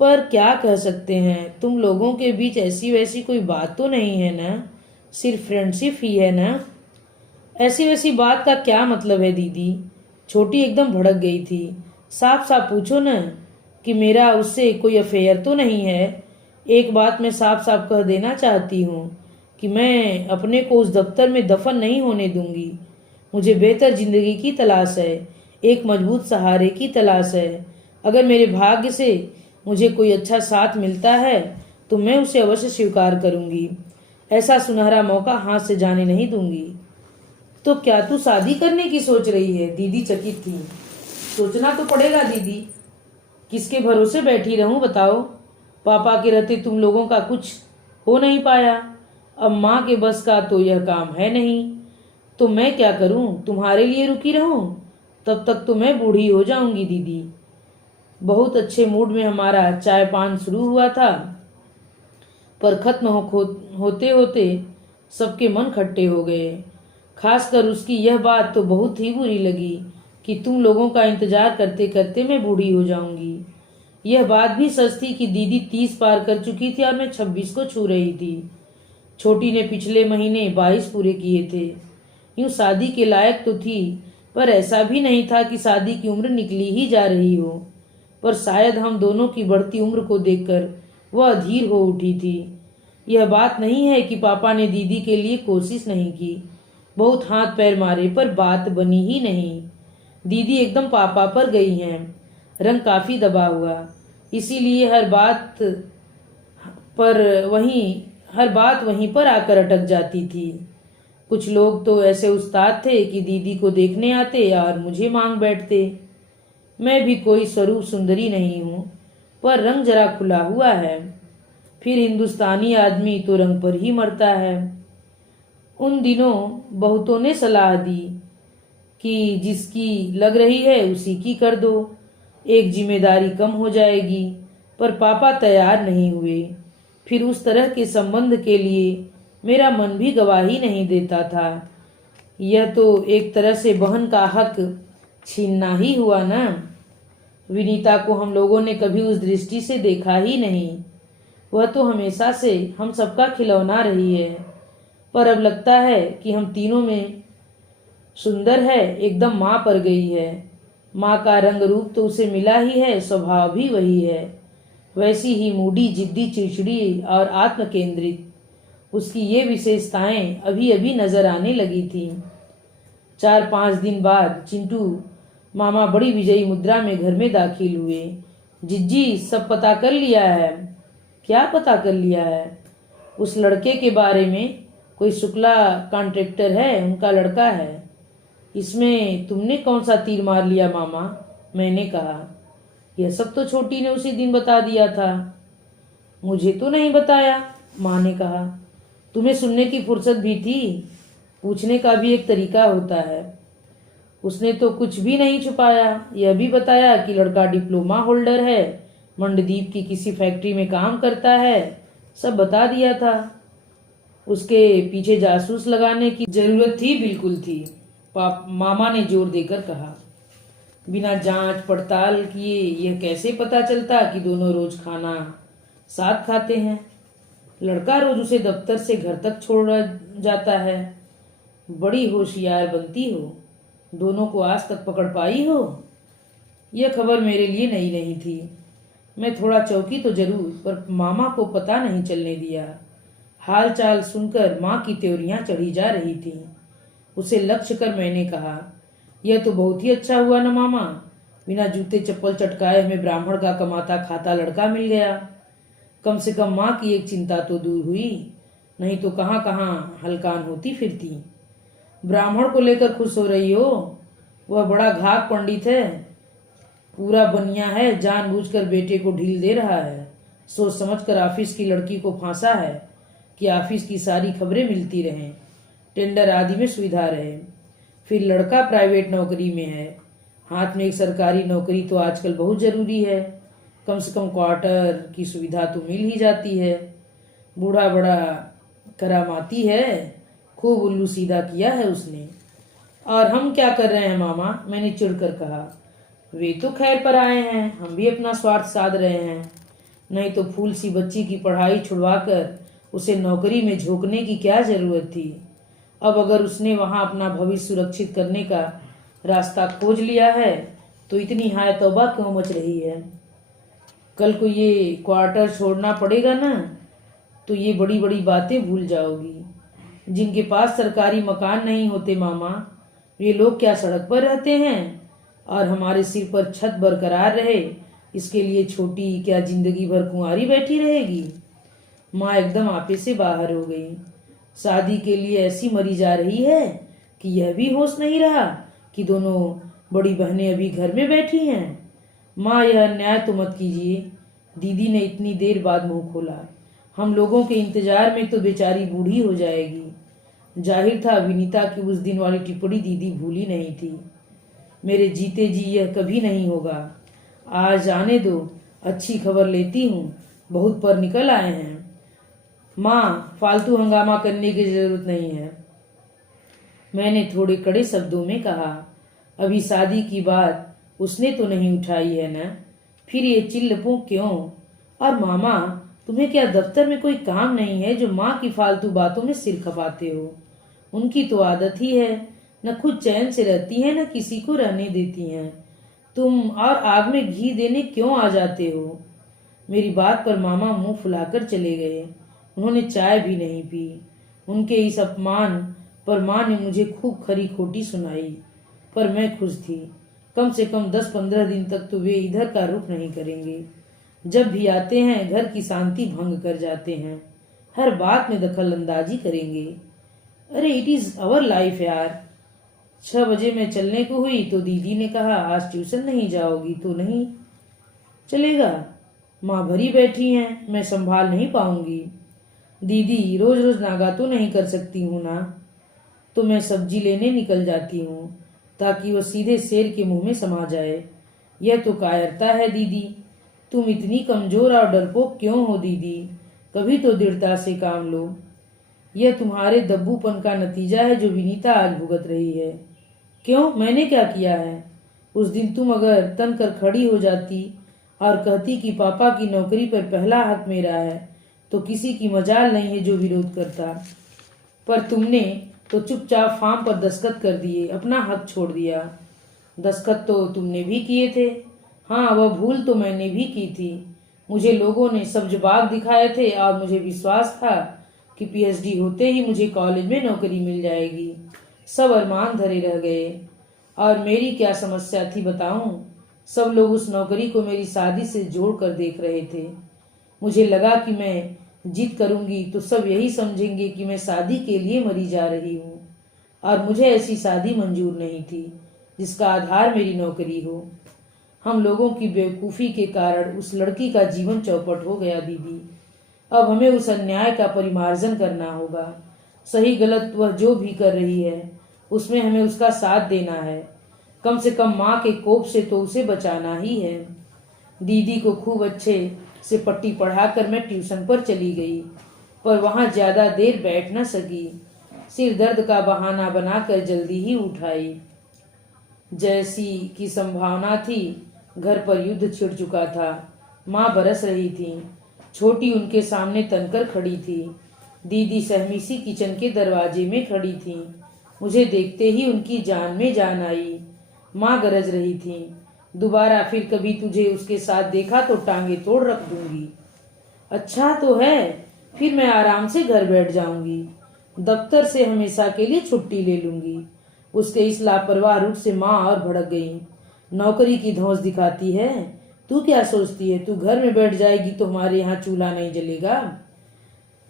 पर क्या कह सकते हैं, तुम लोगों के बीच ऐसी वैसी कोई बात तो नहीं है ना? सिर्फ फ्रेंडशिप ही है ना? ऐसी वैसी बात का क्या मतलब है दीदी? छोटी एकदम भड़क गई थी। साफ साफ पूछो न कि मेरा उससे कोई अफेयर तो नहीं है। एक बात मैं साफ साफ कह देना चाहती हूँ कि मैं अपने को उस दफ्तर में दफन नहीं होने दूंगी। मुझे बेहतर जिंदगी की तलाश है, एक मजबूत सहारे की तलाश है। अगर मेरे भाग्य से मुझे कोई अच्छा साथ मिलता है तो मैं उसे अवश्य स्वीकार करूंगी। ऐसा सुनहरा मौका हाथ से जाने नहीं दूंगी। तो क्या तू शादी करने की सोच रही है? दीदी चकित थी। सोचना तो पड़ेगा दीदी, किसके भरोसे बैठी रहूं बताओ? पापा के रहते तुम लोगों का कुछ हो नहीं पाया, अब माँ के बस का तो यह काम है नहीं। तो मैं क्या करूं? तुम्हारे लिए रुकी रहूं? तब तक तो मैं बूढ़ी हो जाऊंगी दीदी। बहुत अच्छे मूड में हमारा चाय पान शुरू हुआ था, पर खत्म होते होते सबके मन खट्टे हो गए। खासकर उसकी यह बात तो बहुत ही बुरी लगी कि तुम लोगों का इंतजार करते करते मैं बूढ़ी हो जाऊंगी। यह बात भी सच थी कि दीदी 30 पार कर चुकी थी और मैं 26 को छू रही थी। छोटी ने पिछले महीने 22 पूरे किए थे। यूं शादी के लायक तो थी, पर ऐसा भी नहीं था कि शादी की उम्र निकली ही जा रही हो। पर शायद हम दोनों की बढ़ती उम्र को देखकर वह अधीर हो उठी थी। यह बात नहीं है कि पापा ने दीदी के लिए कोशिश नहीं की, बहुत हाथ पैर मारे, पर बात बनी ही नहीं। दीदी एकदम पापा पर गई हैं, रंग काफी दबा हुआ, इसीलिए हर बात वहीं पर आकर अटक जाती थी। कुछ लोग तो ऐसे उस्ताद थे कि दीदी को देखने आते और मुझे मांग बैठते। मैं भी कोई स्वरूप सुंदरी नहीं हूँ, पर रंग जरा खुला हुआ है। फिर हिंदुस्तानी आदमी तो रंग पर ही मरता है। उन दिनों बहुतों ने सलाह दी कि जिसकी लग रही है उसी की कर दो, एक जिम्मेदारी कम हो जाएगी, पर पापा तैयार नहीं हुए। फिर उस तरह के संबंध के लिए मेरा मन भी गवाही नहीं देता था। यह तो एक तरह से बहन का हक छीनना ही हुआ ना। विनीता को हम लोगों ने कभी उस दृष्टि से देखा ही नहीं। वह तो हमेशा से हम सबका खिलौना रही है, पर अब लगता है कि हम तीनों में सुंदर है, एकदम माँ पर गई है। माँ का रंग रूप तो उसे मिला ही है, स्वभाव भी वही है, वैसी ही मूडी, जिद्दी, चिड़चिड़ी और आत्म केंद्रित। उसकी ये विशेषताएं अभी अभी नजर आने लगी थी। 4-5 दिन बाद चिंटू मामा बड़ी विजयी मुद्रा में घर में दाखिल हुए। जिज्जी, सब पता कर लिया है? क्या पता कर लिया है? उस लड़के के बारे में, कोई शुक्ला कॉन्ट्रैक्टर है, उनका लड़का है। इसमें तुमने कौन सा तीर मार लिया मामा? मैंने कहा। यह सब तो छोटी ने उसी दिन बता दिया था। मुझे तो नहीं बताया, माँ ने कहा। तुम्हें सुनने की फुर्सत भी थी? पूछने का भी एक तरीका होता है। उसने तो कुछ भी नहीं छुपाया, यह भी बताया कि लड़का डिप्लोमा होल्डर है, मंडदीप की किसी फैक्ट्री में काम करता है, सब बता दिया था। उसके पीछे जासूस लगाने की जरूरत थी, बिल्कुल थी। मामा ने जोर देकर कहा। बिना जांच पड़ताल किए यह कैसे पता चलता कि दोनों रोज खाना साथ खाते हैं? लड़का रोज उसे दफ्तर से घर तक छोड़ जाता है। बड़ी होशियार बनती हो, दोनों को आज तक पकड़ पाई हो। यह खबर मेरे लिए नई नहीं थी। मैं थोड़ा चौंकी तो जरूर, पर मामा को पता नहीं चलने दिया। हाल चाल सुनकर माँ की त्योरियां चढ़ी जा रही थी। उसे लक्ष्य कर मैंने कहा, यह तो बहुत ही अच्छा हुआ ना मामा, बिना जूते चप्पल चटकाए हमें ब्राह्मण का कमाता खाता लड़का मिल गया। कम से कम माँ की एक चिंता तो दूर हुई, नहीं तो कहाँ कहाँ हलकान होती फिरती। ब्राह्मण को लेकर खुश हो रही हो? वह बड़ा घाक पंडित है, पूरा बनिया है, जानबूझकर बेटे को ढील दे रहा है। सोच समझकर ऑफिस की लड़की को फांसा है कि ऑफिस की सारी खबरें मिलती रहें, टेंडर आदि में सुविधा रहे। फिर लड़का प्राइवेट नौकरी में है, हाथ में एक सरकारी नौकरी तो आजकल बहुत जरूरी है। कम से कम क्वार्टर की सुविधा तो मिल ही जाती है। बूढ़ा बड़ा करामाती है, खूब उल्लू सीधा किया है उसने। और हम क्या कर रहे हैं मामा? मैंने चिढ़कर कहा। वे तो खैर पर आए हैं, हम भी अपना स्वार्थ साध रहे हैं। नहीं तो फूल सी बच्ची की पढ़ाई छुड़वाकर उसे नौकरी में झोंकने की क्या जरूरत थी? अब अगर उसने वहां अपना भविष्य सुरक्षित करने का रास्ता खोज लिया है तो इतनी हाय तौबा क्यों मच रही है? कल को ये क्वार्टर छोड़ना पड़ेगा ना, तो ये बड़ी बड़ी बातें भूल जाओगी। जिनके पास सरकारी मकान नहीं होते मामा, वे लोग क्या सड़क पर रहते हैं? और हमारे सिर पर छत बरकरार रहे, इसके लिए छोटी क्या जिंदगी भर कुंवारी बैठी रहेगी? माँ एकदम आपे से बाहर हो गई। शादी के लिए ऐसी मरी जा रही है कि यह भी होश नहीं रहा कि दोनों बड़ी बहनें अभी घर में बैठी हैं। माँ, यह अन्याय तो मत कीजिए। दीदी ने इतनी देर बाद मुंह खोला। हम लोगों के इंतजार में तो बेचारी बूढ़ी हो जाएगी। जाहिर था विनीता की उस दिन वाली टिप्पणी दीदी भूली नहीं थी। मेरे जीते जी यह कभी नहीं होगा। आज आने दो, अच्छी खबर लेती हूँ, बहुत पर निकल आए हैं। माँ, फालतू हंगामा करने की जरूरत नहीं है, मैंने थोड़े कड़े शब्दों में कहा। अभी शादी की बात उसने तो नहीं उठाई है ना, फिर ये चिल्लपू क्यों? और मामा, तुम्हें क्या दफ्तर में कोई काम नहीं है जो माँ की फालतू बातों में सिर खपाते हो? उनकी तो आदत ही है, न खुद चैन से रहती है न किसी को रहने देती हैं। तुम और आग में घी देने क्यों आ जाते हो? मेरी बात पर मामा मुंह फुलाकर चले गए। उन्होंने चाय भी नहीं पी। उनके इस अपमान पर माँ ने मुझे खूब खरी खोटी सुनाई, पर मैं खुश थी। कम से कम 10-15 दिन तक तो वे इधर का रुख नहीं करेंगे। जब भी आते हैं घर की शांति भंग कर जाते हैं, हर बात में दखल अंदाजी करेंगे। अरे इट इज अवर लाइफ यार। 6 बजे मैं चलने को हुई तो दीदी ने कहा, आज ट्यूशन नहीं जाओगी तो नहीं चलेगा। माँ भरी बैठी हैं, मैं संभाल नहीं पाऊंगी। दीदी, रोज रोज नागा तो नहीं कर सकती हूँ ना, तो मैं सब्जी लेने निकल जाती हूँ ताकि वह सीधे शेर के मुंह में समा जाए। यह तो कायरता है दीदी। तुम इतनी कमजोर और डरपोक क्यों हो दीदी? कभी तो दृढ़ता से काम लो। यह तुम्हारे दब्बूपन का नतीजा है जो विनीता आज भुगत रही है। क्यों, मैंने क्या किया है? उस दिन तुम अगर तन कर खड़ी हो जाती और कहती कि पापा की नौकरी पर पहला हक मेरा है, तो किसी की मजाल नहीं है जो विरोध करता। पर तुमने तो चुपचाप फार्म पर दस्तखत कर दिए, अपना हक छोड़ दिया। दस्तखत तो तुमने भी किए थे। हाँ, वह भूल तो मैंने भी की थी। मुझे लोगों ने सब्ज बाग दिखाए थे और मुझे विश्वास था कि पीएचडी होते ही मुझे कॉलेज में नौकरी मिल जाएगी। सब अरमान धरे रह गए। और मेरी क्या समस्या थी बताऊं? सब लोग उस नौकरी को मेरी शादी से जोड़ कर देख रहे थे। मुझे लगा कि मैं जिद करूंगी तो सब यही समझेंगे कि मैं शादी के लिए मरी जा रही हूँ, और मुझे ऐसी शादी मंजूर नहीं थी जिसका आधार मेरी नौकरी हो। हम लोगों की बेवकूफ़ी के कारण उस लड़की का जीवन चौपट हो गया दीदी। अब हमें उस अन्याय का परिमार्जन करना होगा। सही गलत वह जो भी कर रही है उसमें हमें उसका साथ देना है। कम से कम माँ के कोप से तो उसे बचाना ही है। दीदी को खूब अच्छे से पट्टी पढ़ाकर मैं ट्यूशन पर चली गई, पर वहां ज्यादा देर बैठ न सकी। सिर दर्द का बहाना बनाकर जल्दी ही उठ आई। जैसी की संभावना थी, घर पर युद्ध छिड़ चुका था। माँ बरस रही थी। छोटी उनके सामने तनकर खड़ी थी। दीदी सहमी सी किचन के दरवाजे में खड़ी थी। मुझे देखते ही उनकी जान में जान आई। माँ गरज रही थी, दोबारा फिर कभी तुझे उसके साथ देखा तो टांगे तोड़ रख दूंगी। अच्छा तो है, फिर मैं आराम से घर बैठ जाऊंगी, दफ्तर से हमेशा के लिए छुट्टी ले लूंगी। उसके इस लापरवाह रूप से माँ और भड़क गई। नौकरी की धौंस दिखाती है। तू क्या सोचती है, तू घर में बैठ जाएगी तो हमारे यहाँ चूल्हा नहीं जलेगा?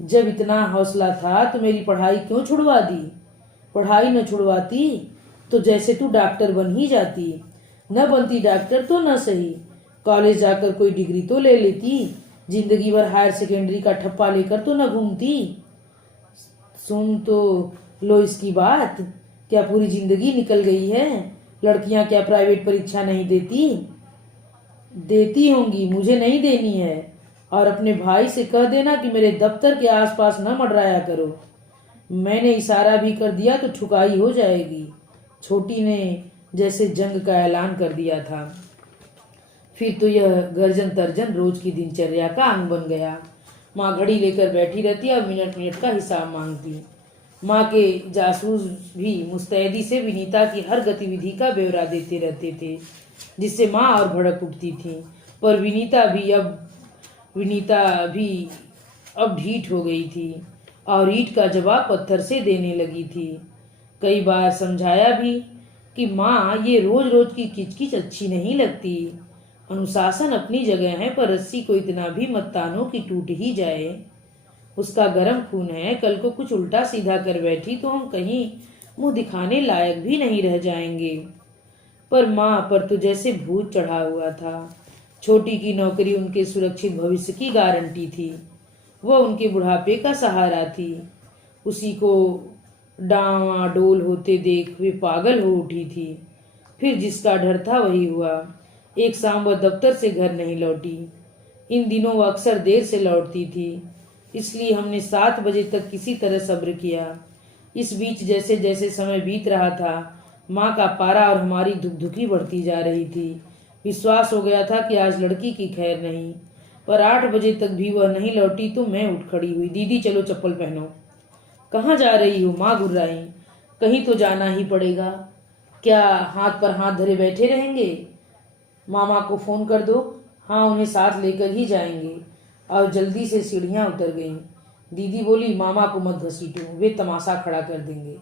जब इतना हौसला था तो मेरी पढ़ाई क्यों छुड़वा दी? पढ़ाई न छुड़वाती तो जैसे तू डॉक्टर बन ही जाती। न बनती डॉक्टर तो न सही, कॉलेज जाकर कोई डिग्री तो ले लेती। जिंदगी भर हायर सेकेंडरी का ठप्पा लेकर तो न घूमती। सुन तो लो इसकी बात, क्या पूरी जिंदगी निकल गई है? लड़कियां क्या प्राइवेट परीक्षा नहीं देती? देती होंगी, मुझे नहीं देनी है। और अपने भाई से कह देना कि मेरे दफ्तर के आसपास न मंडराया करो। मैंने इशारा भी कर दिया तो ठुकाई हो जाएगी। छोटी ने जैसे जंग का ऐलान कर दिया था। फिर तो यह गर्जन तर्जन रोज की दिनचर्या का अंग बन गया। माँ घड़ी लेकर बैठी रहती और मिनट मिनट का हिसाब मांगती। माँ के जासूस भी मुस्तैदी से विनीता की हर गतिविधि का ब्यौरा देते रहते थे, जिससे माँ और भड़क उठती थी। पर विनीता भी अब ढीठ हो गई थी और ईंट का जवाब पत्थर से देने लगी थी। कई बार समझाया भी कि माँ, ये रोज रोज की किचकिच अच्छी नहीं लगती। अनुशासन अपनी जगह है, पर रस्सी को इतना भी मत तानो कि टूट ही जाए। उसका गर्म खून है, कल को कुछ उल्टा सीधा कर बैठी तो हम कहीं मुंह दिखाने लायक भी नहीं रह जाएंगे। पर माँ पर तो जैसे भूत चढ़ा हुआ था। छोटी की नौकरी उनके सुरक्षित भविष्य की गारंटी थी। वह उनके बुढ़ापे का सहारा थी। उसी को डावाडोल होते देख वे पागल हो उठी थी। फिर जिसका डर था वही हुआ। एक शाम वह दफ्तर से घर नहीं लौटी। इन दिनों वह अक्सर देर से लौटती थी, इसलिए हमने 7 बजे तक किसी तरह सब्र किया। इस बीच जैसे जैसे समय बीत रहा था, माँ का पारा और हमारी धुकधुकी बढ़ती जा रही थी। विश्वास हो गया था कि आज लड़की की खैर नहीं। पर 8 बजे तक भी वह नहीं लौटी तो मैं उठ खड़ी हुई। दीदी चलो चप्पल पहनो। कहाँ जा रही हो? माँ गुर्राई। कहीं तो जाना ही पड़ेगा, क्या हाथ पर हाथ धरे बैठे रहेंगे? मामा को फोन कर दो। हाँ, उन्हें साथ लेकर ही जाएंगे। और जल्दी से सीढ़ियां उतर गईं। दीदी बोली, मामा को मत घसीटो, वे तमाशा खड़ा कर देंगे।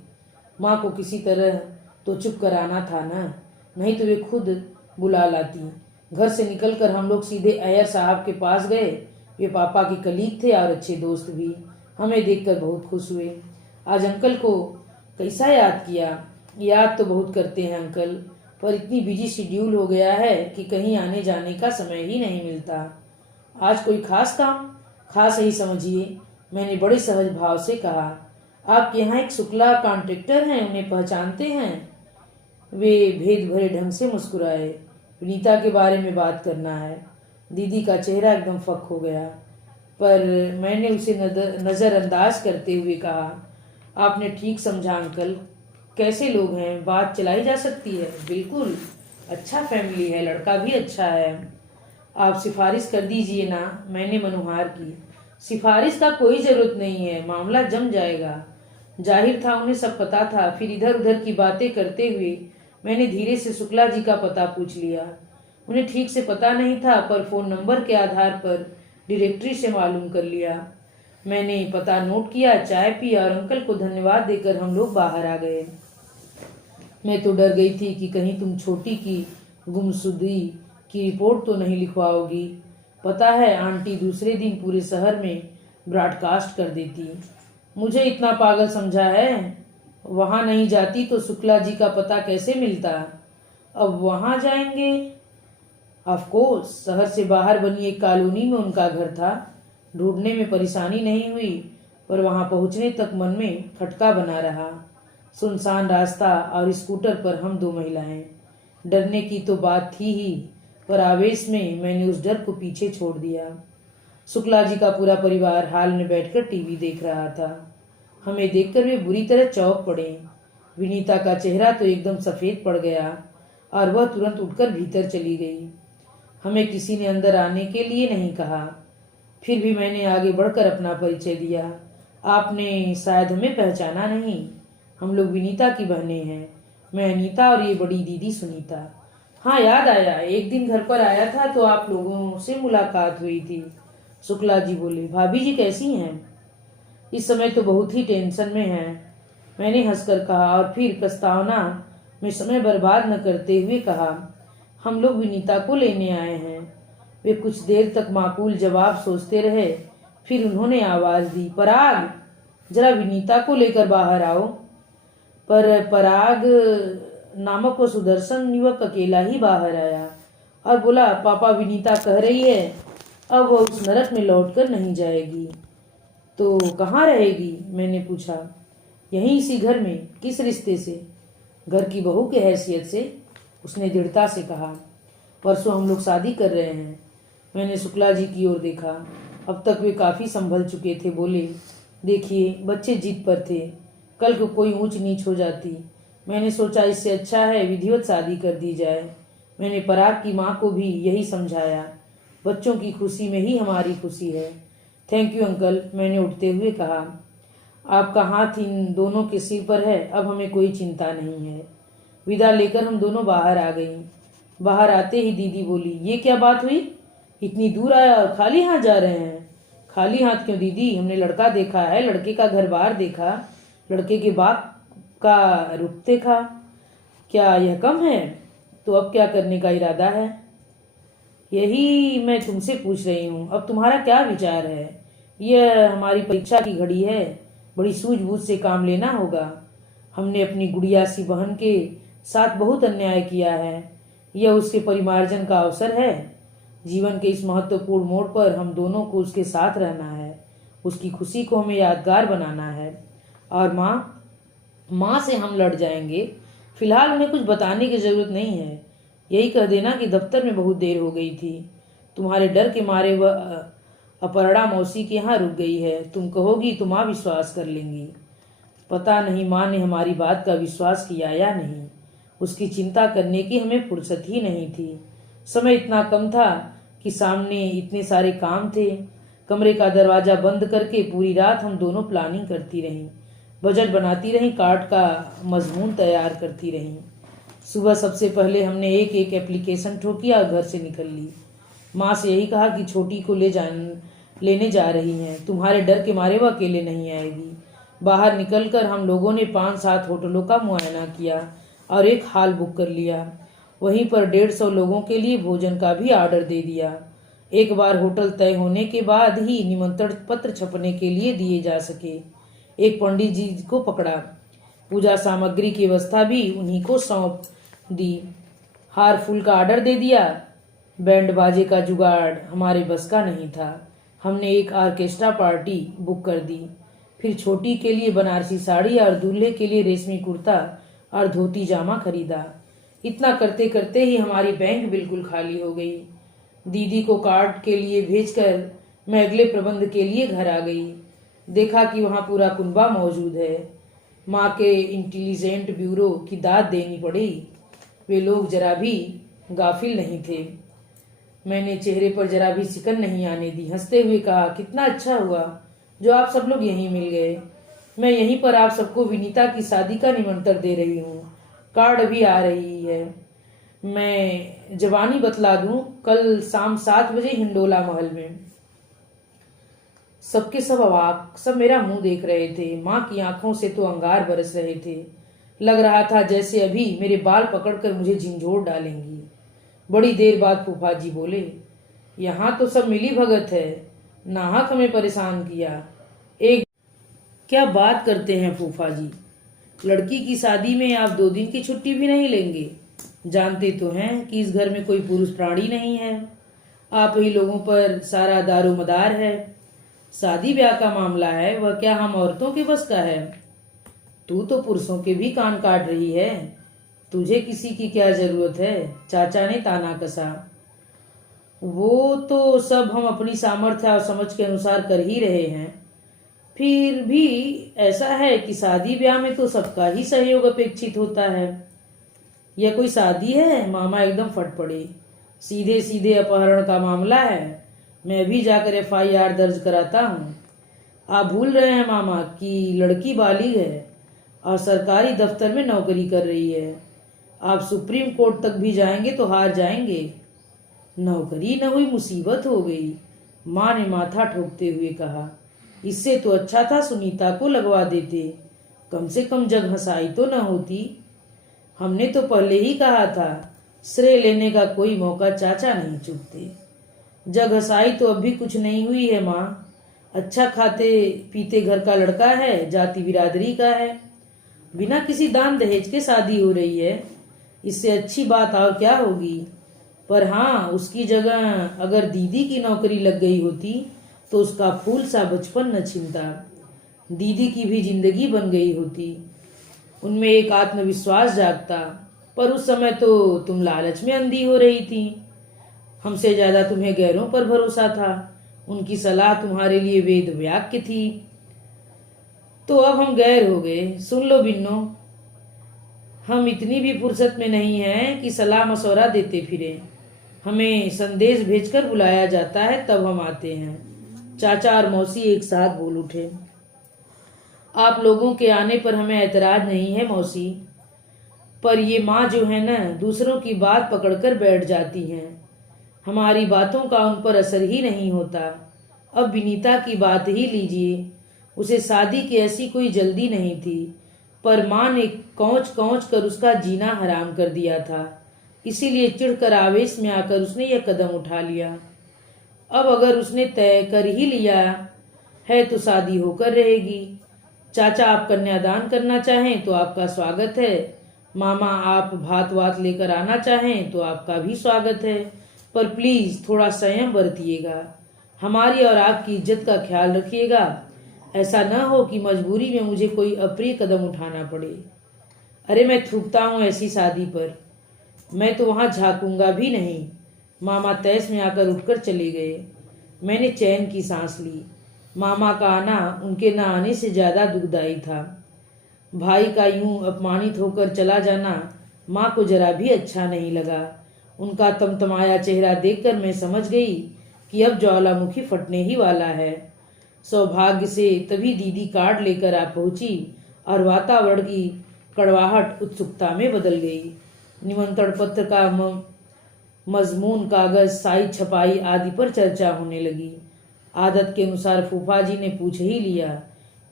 माँ को किसी तरह तो चुप कराना था ना, नहीं तो वे खुद बुला लाती। घर से निकलकर हम लोग सीधे अय्यर साहब के पास गए। वे पापा के कलीग थे और अच्छे दोस्त भी। हमें देखकर बहुत खुश हुए। आज अंकल को कैसा याद किया? याद तो बहुत करते हैं अंकल, पर इतनी बिजी शेड्यूल हो गया है कि कहीं आने जाने का समय ही नहीं मिलता। आज कोई खास काम? खास ही समझिए, मैंने बड़े सहज भाव से कहा। आपके यहाँ एक शुक्ला कॉन्ट्रैक्टर हैं, उन्हें पहचानते हैं? वे भेद भरे ढंग से मुस्कुराए। विनीता के बारे में बात करना है। दीदी का चेहरा एकदम फक हो गया, पर मैंने उसे नज़रअंदाज करते हुए कहा, आपने ठीक समझा अंकल। कैसे लोग हैं? बात चलाई जा सकती है? बिल्कुल, अच्छा फैमिली है, लड़का भी अच्छा है। आप सिफारिश कर दीजिए ना। मैंने मनुहार की। सिफारिश का कोई जरूरत नहीं है, मामला जम जाएगा। जाहिर था उन्हें सब पता था। फिर इधर उधर की बातें करते हुए मैंने धीरे से शुक्ला जी का पता पूछ लिया। उन्हें ठीक से पता नहीं था, पर फोन नंबर के आधार पर डायरेक्टरी से मालूम कर लिया। मैंने पता नोट किया, चाय पी और अंकल को धन्यवाद देकर हम लोग बाहर आ गए। मैं तो डर गई थी कि कहीं तुम छोटी की गुमशुदगी की रिपोर्ट तो नहीं लिखवाओगी। पता है आंटी दूसरे दिन पूरे शहर में ब्रॉडकास्ट कर देती। मुझे इतना पागल समझा है? वहां नहीं जाती तो शुक्ला जी का पता कैसे मिलता? अब वहां जाएंगे? Of course. शहर से बाहर बनी एक कॉलोनी में उनका घर था। ढूंढने में परेशानी नहीं हुई, पर वहां पहुंचने तक मन में खटका बना रहा। सुनसान रास्ता और स्कूटर पर हम 2 महिलाएं। डरने की तो बात थी ही, पर आवेश में मैंने उस डर को पीछे छोड़ दिया। शुक्ला जी का पूरा परिवार हाल में बैठकर टीवी देख रहा था। हमें देखकर वे बुरी तरह चौंक पड़े। विनीता का चेहरा तो एकदम सफेद पड़ गया और वह तुरंत उठकर भीतर चली गई। हमें किसी ने अंदर आने के लिए नहीं कहा। फिर भी मैंने आगे बढ़कर अपना परिचय दिया। आपने शायद हमें पहचाना नहीं। हम लोग विनीता की बहनें हैं। मैं अनीता और ये बड़ी दीदी सुनीता। हाँ, याद आया, एक दिन घर पर आया था तो आप लोगों से मुलाकात हुई थी। शुक्ला जी बोले। भाभी जी कैसी हैं? इस समय तो बहुत ही टेंशन में हैं, मैंने हंसकर कहा और फिर प्रस्तावना में समय बर्बाद न करते हुए कहा, हम लोग विनीता को लेने आए हैं। वे कुछ देर तक माकूल जवाब सोचते रहे। फिर उन्होंने आवाज दी, पराग, जरा विनीता को लेकर बाहर आओ। पर पराग नामक वो सुदर्शन युवक अकेला ही बाहर आया और बोला, पापा, विनीता कह रही है अब वह उस नरक में लौटकर नहीं जाएगी। तो कहाँ रहेगी? मैंने पूछा। यहीं इसी घर में। किस रिश्ते से? घर की बहू के हैसियत से, उसने दृढ़ता से कहा। परसों हम लोग शादी कर रहे हैं। मैंने शुक्ला जी की ओर देखा। अब तक वे काफी संभल चुके थे। बोले, देखिए, बच्चे जिद पर थे, कल को कोई ऊंच नीच हो जाती। मैंने सोचा इससे अच्छा है विधिवत शादी कर दी जाए। मैंने पराग की माँ को भी यही समझाया। बच्चों की खुशी में ही हमारी खुशी है। थैंक यू अंकल, मैंने उठते हुए कहा। आपका हाथ इन दोनों के सिर पर है, अब हमें कोई चिंता नहीं है। विदा लेकर हम दोनों बाहर आ गईं। बाहर आते ही दीदी बोली, ये क्या बात हुई? इतनी दूर आया और खाली हाथ जा रहे हैं? खाली हाथ क्यों दीदी? हमने लड़का देखा है, लड़के का घर बार देखा, लड़के के बाप का रुख देखा। क्या यह कम है? तो अब क्या करने का इरादा है? यही मैं तुमसे पूछ रही हूँ। अब तुम्हारा क्या विचार है? यह हमारी परीक्षा की घड़ी है, बड़ी सूझबूझ से काम लेना होगा। हमने अपनी गुड़िया सी बहन के साथ बहुत अन्याय किया है। यह उसके परिमार्जन का अवसर है। जीवन के इस महत्वपूर्ण मोड़ पर हम दोनों को उसके साथ रहना है। उसकी खुशी को हमें यादगार बनाना है। और माँ से हम लड़ जाएंगे। फिलहाल उन्हें कुछ बताने की जरूरत नहीं है। यही कह देना कि दफ्तर में बहुत देर हो गई थी, तुम्हारे डर के मारे वह अपर्णा मौसी के यहाँ रुक गई है। तुम कहोगी तो माँ विश्वास कर लेंगी। पता नहीं माँ ने हमारी बात का विश्वास किया या नहीं। उसकी चिंता करने की हमें फुर्सत ही नहीं थी। समय इतना कम था कि सामने इतने सारे काम थे। कमरे का दरवाजा बंद करके पूरी रात हम दोनों प्लानिंग करती रहीं, बजट बनाती रहीं, कार्ड का मजमून तैयार करती रहीं। सुबह सबसे पहले हमने एक एक एप्लीकेशन ठोकी और घर से निकल ली। माँ से यही कहा कि छोटी को लेने जा रही हैं, तुम्हारे डर के मारे वह अकेले नहीं आएगी। बाहर निकलकर हम लोगों ने 5-7 होटलों का मुआयना किया और एक हॉल बुक कर लिया। वहीं पर 150 लोगों के लिए भोजन का भी ऑर्डर दे दिया। एक बार होटल तय होने के बाद ही निमंत्रण पत्र छपने के लिए दिए जा सके। एक पंडित जी को पकड़ा, पूजा सामग्री की व्यवस्था भी उन्हीं को सौंप दी। हार फूल का ऑर्डर दे दिया। बैंड बाजे का जुगाड़ हमारे बस का नहीं था। हमने एक ऑर्केस्ट्रा पार्टी बुक कर दी। फिर छोटी के लिए बनारसी साड़ी और दूल्हे के लिए रेशमी कुर्ता और धोती जामा खरीदा। इतना करते करते ही हमारी बैंक बिल्कुल खाली हो गई। दीदी को कार्ड के लिए भेजकर मैं अगले प्रबंध के लिए घर आ गई। देखा कि वहाँ पूरा कुनबा मौजूद है। माँ के इंटेलिजेंट ब्यूरो की दाद देनी पड़ी। वे लोग जरा भी गाफिल नहीं थे। मैंने चेहरे पर जरा भी सिकन नहीं आने दी। हंसते हुए कहा, कितना अच्छा हुआ जो आप सब लोग यहीं मिल गए। मैं यहीं पर आप सबको विनीता की शादी का निमंत्रण दे रही हूँ। कार्ड भी आ रही है। मैं जवानी बतला दूं, कल शाम 7 बजे हिंडोला महल में। सबके सब अवाक, सब मेरा मुंह देख रहे थे। माँ की आंखों से तो अंगार बरस रहे थे। लग रहा था जैसे अभी मेरे बाल पकड़कर मुझे झिंझोर डालेंगी। बड़ी देर बाद फूफा जी बोले, यहाँ तो सब मिली भगत है, नाहक हमें परेशान किया। एक क्या बात करते हैं फूफा जी, लड़की की शादी में आप 2 दिन की छुट्टी भी नहीं लेंगे? जानते तो हैं कि इस घर में कोई पुरुष प्राणी नहीं है। आप ही लोगों पर सारा दारोमदार है। शादी ब्याह का मामला है, वह क्या हम औरतों के बस का है? तू तो पुरुषों के भी कान काट रही है। तुझे किसी की क्या जरूरत है? चाचा ने ताना कसा। वो तो सब हम अपनी सामर्थ्य और समझ के अनुसार कर ही रहे हैं। फिर भी ऐसा है कि शादी ब्याह में तो सबका ही सहयोग अपेक्षित होता है। यह कोई शादी है? मामा एकदम फट पड़े। सीधे सीधे अपहरण का मामला है। मैं भी जाकर FIR दर्ज कराता हूँ। आप भूल रहे हैं मामा कि लड़की बालिग है और सरकारी दफ्तर में नौकरी कर रही है। आप सुप्रीम कोर्ट तक भी जाएंगे तो हार जाएंगे। नौकरी न हुई मुसीबत हो गई, माँ ने माथा ठोकते हुए कहा। इससे तो अच्छा था सुनीता को लगवा देते, कम से कम जग हंसाई तो न होती। हमने तो पहले ही कहा था, श्रेय लेने का कोई मौका चाचा नहीं चूकते। जग हंसाई तो अब भी कुछ नहीं हुई है माँ। अच्छा खाते पीते घर का लड़का है, जाति बिरादरी का है, बिना किसी दान दहेज के शादी हो रही है। इससे अच्छी बात और क्या होगी। पर हाँ, उसकी जगह अगर दीदी की नौकरी लग गई होती तो उसका फूल सा बचपन न छिनता। दीदी की भी जिंदगी बन गई होती, उनमें एक आत्मविश्वास जागता। पर उस समय तो तुम लालच में अंधी हो रही थी। हमसे ज्यादा तुम्हें गैरों पर भरोसा था, उनकी सलाह तुम्हारे लिए वेद वाक्य थी। तो अब हम गैर हो गए। सुन लो बिन्नो, हम इतनी भी फुर्सत में नहीं हैं कि सलाह मशवरा देते फिरे। हमें संदेश भेजकर बुलाया जाता है तब हम आते हैं। चाचा और मौसी एक साथ बोल उठे। आप लोगों के आने पर हमें ऐतराज नहीं है मौसी, पर ये माँ जो है ना, दूसरों की बात पकड़कर बैठ जाती हैं। हमारी बातों का उन पर असर ही नहीं होता। अब विनीता की बात ही लीजिए, उसे शादी की ऐसी कोई जल्दी नहीं थी, पर माँ ने कौच कौच कर उसका जीना हराम कर दिया था। इसीलिए चिढ़कर आवेश में आकर उसने यह कदम उठा लिया। अब अगर उसने तय कर ही लिया है तो शादी होकर रहेगी। चाचा आप कन्यादान करना चाहें तो आपका स्वागत है। मामा आप भात वात लेकर आना चाहें तो आपका भी स्वागत है। पर प्लीज थोड़ा संयम बरतिएगा, हमारी और आपकी इज्जत का ख्याल रखिएगा। ऐसा न हो कि मजबूरी में मुझे कोई अप्रिय कदम उठाना पड़े। अरे मैं थूकता हूँ ऐसी शादी पर, मैं तो वहां झांकूंगा भी नहीं। मामा तैस में आकर उठकर चले गए। मैंने चैन की सांस ली। मामा का आना उनके न आने से ज्यादा दुखदाई था। भाई का यूं अपमानित होकर चला जाना माँ को जरा भी अच्छा नहीं लगा। उनका तमतमाया चेहरा देखकर मैं समझ गई कि अब ज्वालामुखी फटने ही वाला है। सौभाग्य से तभी दीदी कार्ड लेकर आ पहुंची और वातावरण की कड़वाहट उत्सुकता में बदल गई। निमंत्रण पत्र का मजमून, कागज, साइज, छपाई आदि पर चर्चा होने लगी। आदत के अनुसार फूफा जी ने पूछ ही लिया,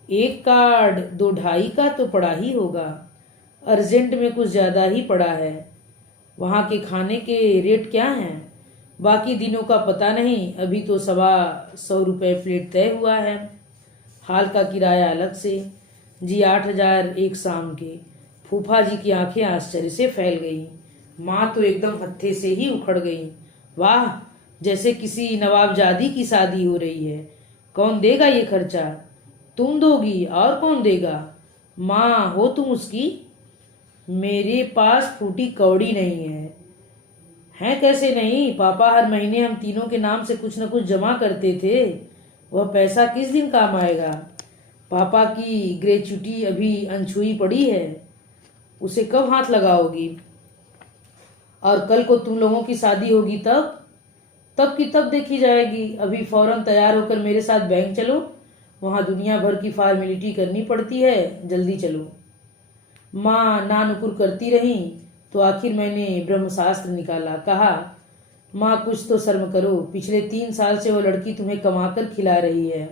एक कार्ड 2-2.5 का तो पड़ा ही होगा। अर्जेंट में कुछ ज्यादा ही पड़ा है। वहाँ के खाने के रेट क्या हैं? बाकी दिनों का पता नहीं, अभी तो 125 रुपये प्लेट तय हुआ है। हाल का किराया अलग से। जी 8,000 एक शाम के। फूफा जी की आंखें आश्चर्य से फैल गईं। माँ तो एकदम हत्थे से ही उखड़ गई। वाह, जैसे किसी नवाबजादी की शादी हो रही है। कौन देगा ये खर्चा? तुम दोगी और कौन देगा? माँ हो तुम उसकी? मेरे पास फूटी कौड़ी नहीं है कैसे नहीं? पापा हर महीने हम तीनों के नाम से कुछ न कुछ जमा करते थे। वह पैसा किस दिन काम आएगा? पापा की ग्रेच्युटी अभी अनछुई पड़ी है, उसे कब हाथ लगाओगी? और कल को तुम लोगों की शादी होगी तब की तब देखी जाएगी। अभी फौरन तैयार होकर मेरे साथ बैंक चलो, वहां दुनिया भर की फॉर्मेलिटी करनी पड़ती है। जल्दी चलो। माँ नानुकुर करती रही तो आखिर मैंने ब्रह्मशास्त्र निकाला। कहा, माँ कुछ तो शर्म करो। पिछले 3 साल से वो लड़की तुम्हें कमाकर खिला रही है,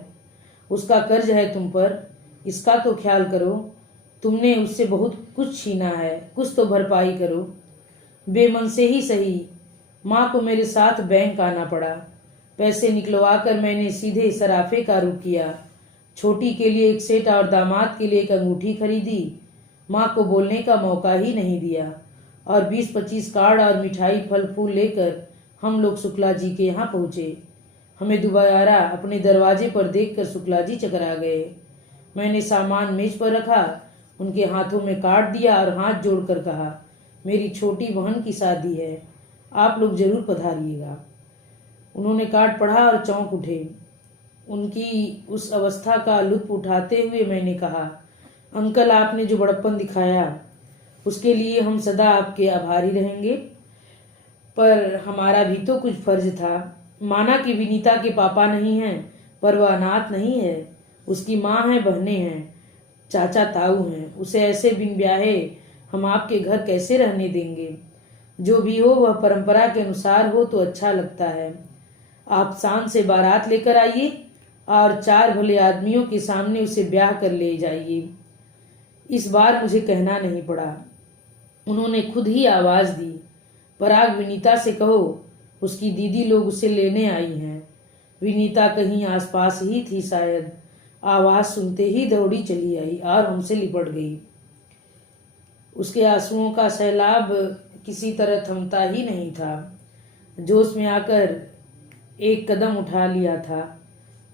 उसका कर्ज है तुम पर, इसका तो ख्याल करो। तुमने उससे बहुत कुछ छीना है, कुछ तो भरपाई करो। बेमन से ही सही, माँ को मेरे साथ बैंक आना पड़ा। पैसे निकलवा कर मैंने सीधे सराफे का रुख किया। छोटी के लिए एक सेट और दामाद के लिए एक अंगूठी खरीदी। माँ को बोलने का मौका ही नहीं दिया और 20-25 कार्ड और मिठाई फल फूल लेकर हम लोग शुक्ला जी के यहाँ पहुँचे। हमें दोबारा अपने दरवाजे पर देखकर शुक्ला जी चकरा गए। मैंने सामान मेज पर रखा, उनके हाथों में कार्ड दिया और हाथ जोड़कर कहा, मेरी छोटी बहन की शादी है, आप लोग जरूर पधारिएगा। उन्होंने कार्ड पढ़ा और चौंक उठे। उनकी उस अवस्था का लुत्फ उठाते हुए मैंने कहा, अंकल, आपने जो बड़प्पन दिखाया उसके लिए हम सदा आपके आभारी रहेंगे, पर हमारा भी तो कुछ फर्ज था। माना कि विनीता के पापा नहीं हैं, पर वह अनाथ नहीं है। उसकी माँ है, बहनें हैं, चाचा ताऊ हैं। उसे ऐसे बिन ब्याहे हम आपके घर कैसे रहने देंगे? जो भी हो वह परंपरा के अनुसार हो तो अच्छा लगता है। आप शान से बारात लेकर आइए और 4 भले आदमियों के सामने उसे ब्याह कर ले जाइए। इस बार मुझे कहना नहीं पड़ा, उन्होंने खुद ही आवाज दी, पराग, विनीता से कहो उसकी दीदी लोग उसे लेने आई हैं। विनीता कहीं आसपास ही थी शायद। आवाज सुनते ही दौड़ी चली आई और हमसे लिपट गई। उसके आंसुओं का सैलाब किसी तरह थमता ही नहीं था। जोश में आकर एक कदम उठा लिया था।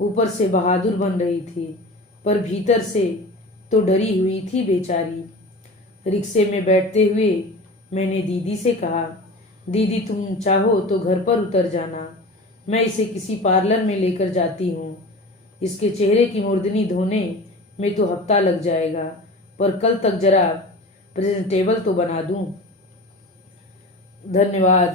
ऊपर से बहादुर बन रही थी, पर भीतर से तो डरी हुई थी बेचारी। रिक्शे में बैठते हुए मैंने दीदी से कहा, दीदी, तुम चाहो तो घर पर उतर जाना, मैं इसे किसी पार्लर में लेकर जाती हूँ। इसके चेहरे की मूर्धनी धोने में तो हफ्ता लग जाएगा, पर कल तक जरा प्रेजेंटेबल तो बना दूं। धन्यवाद।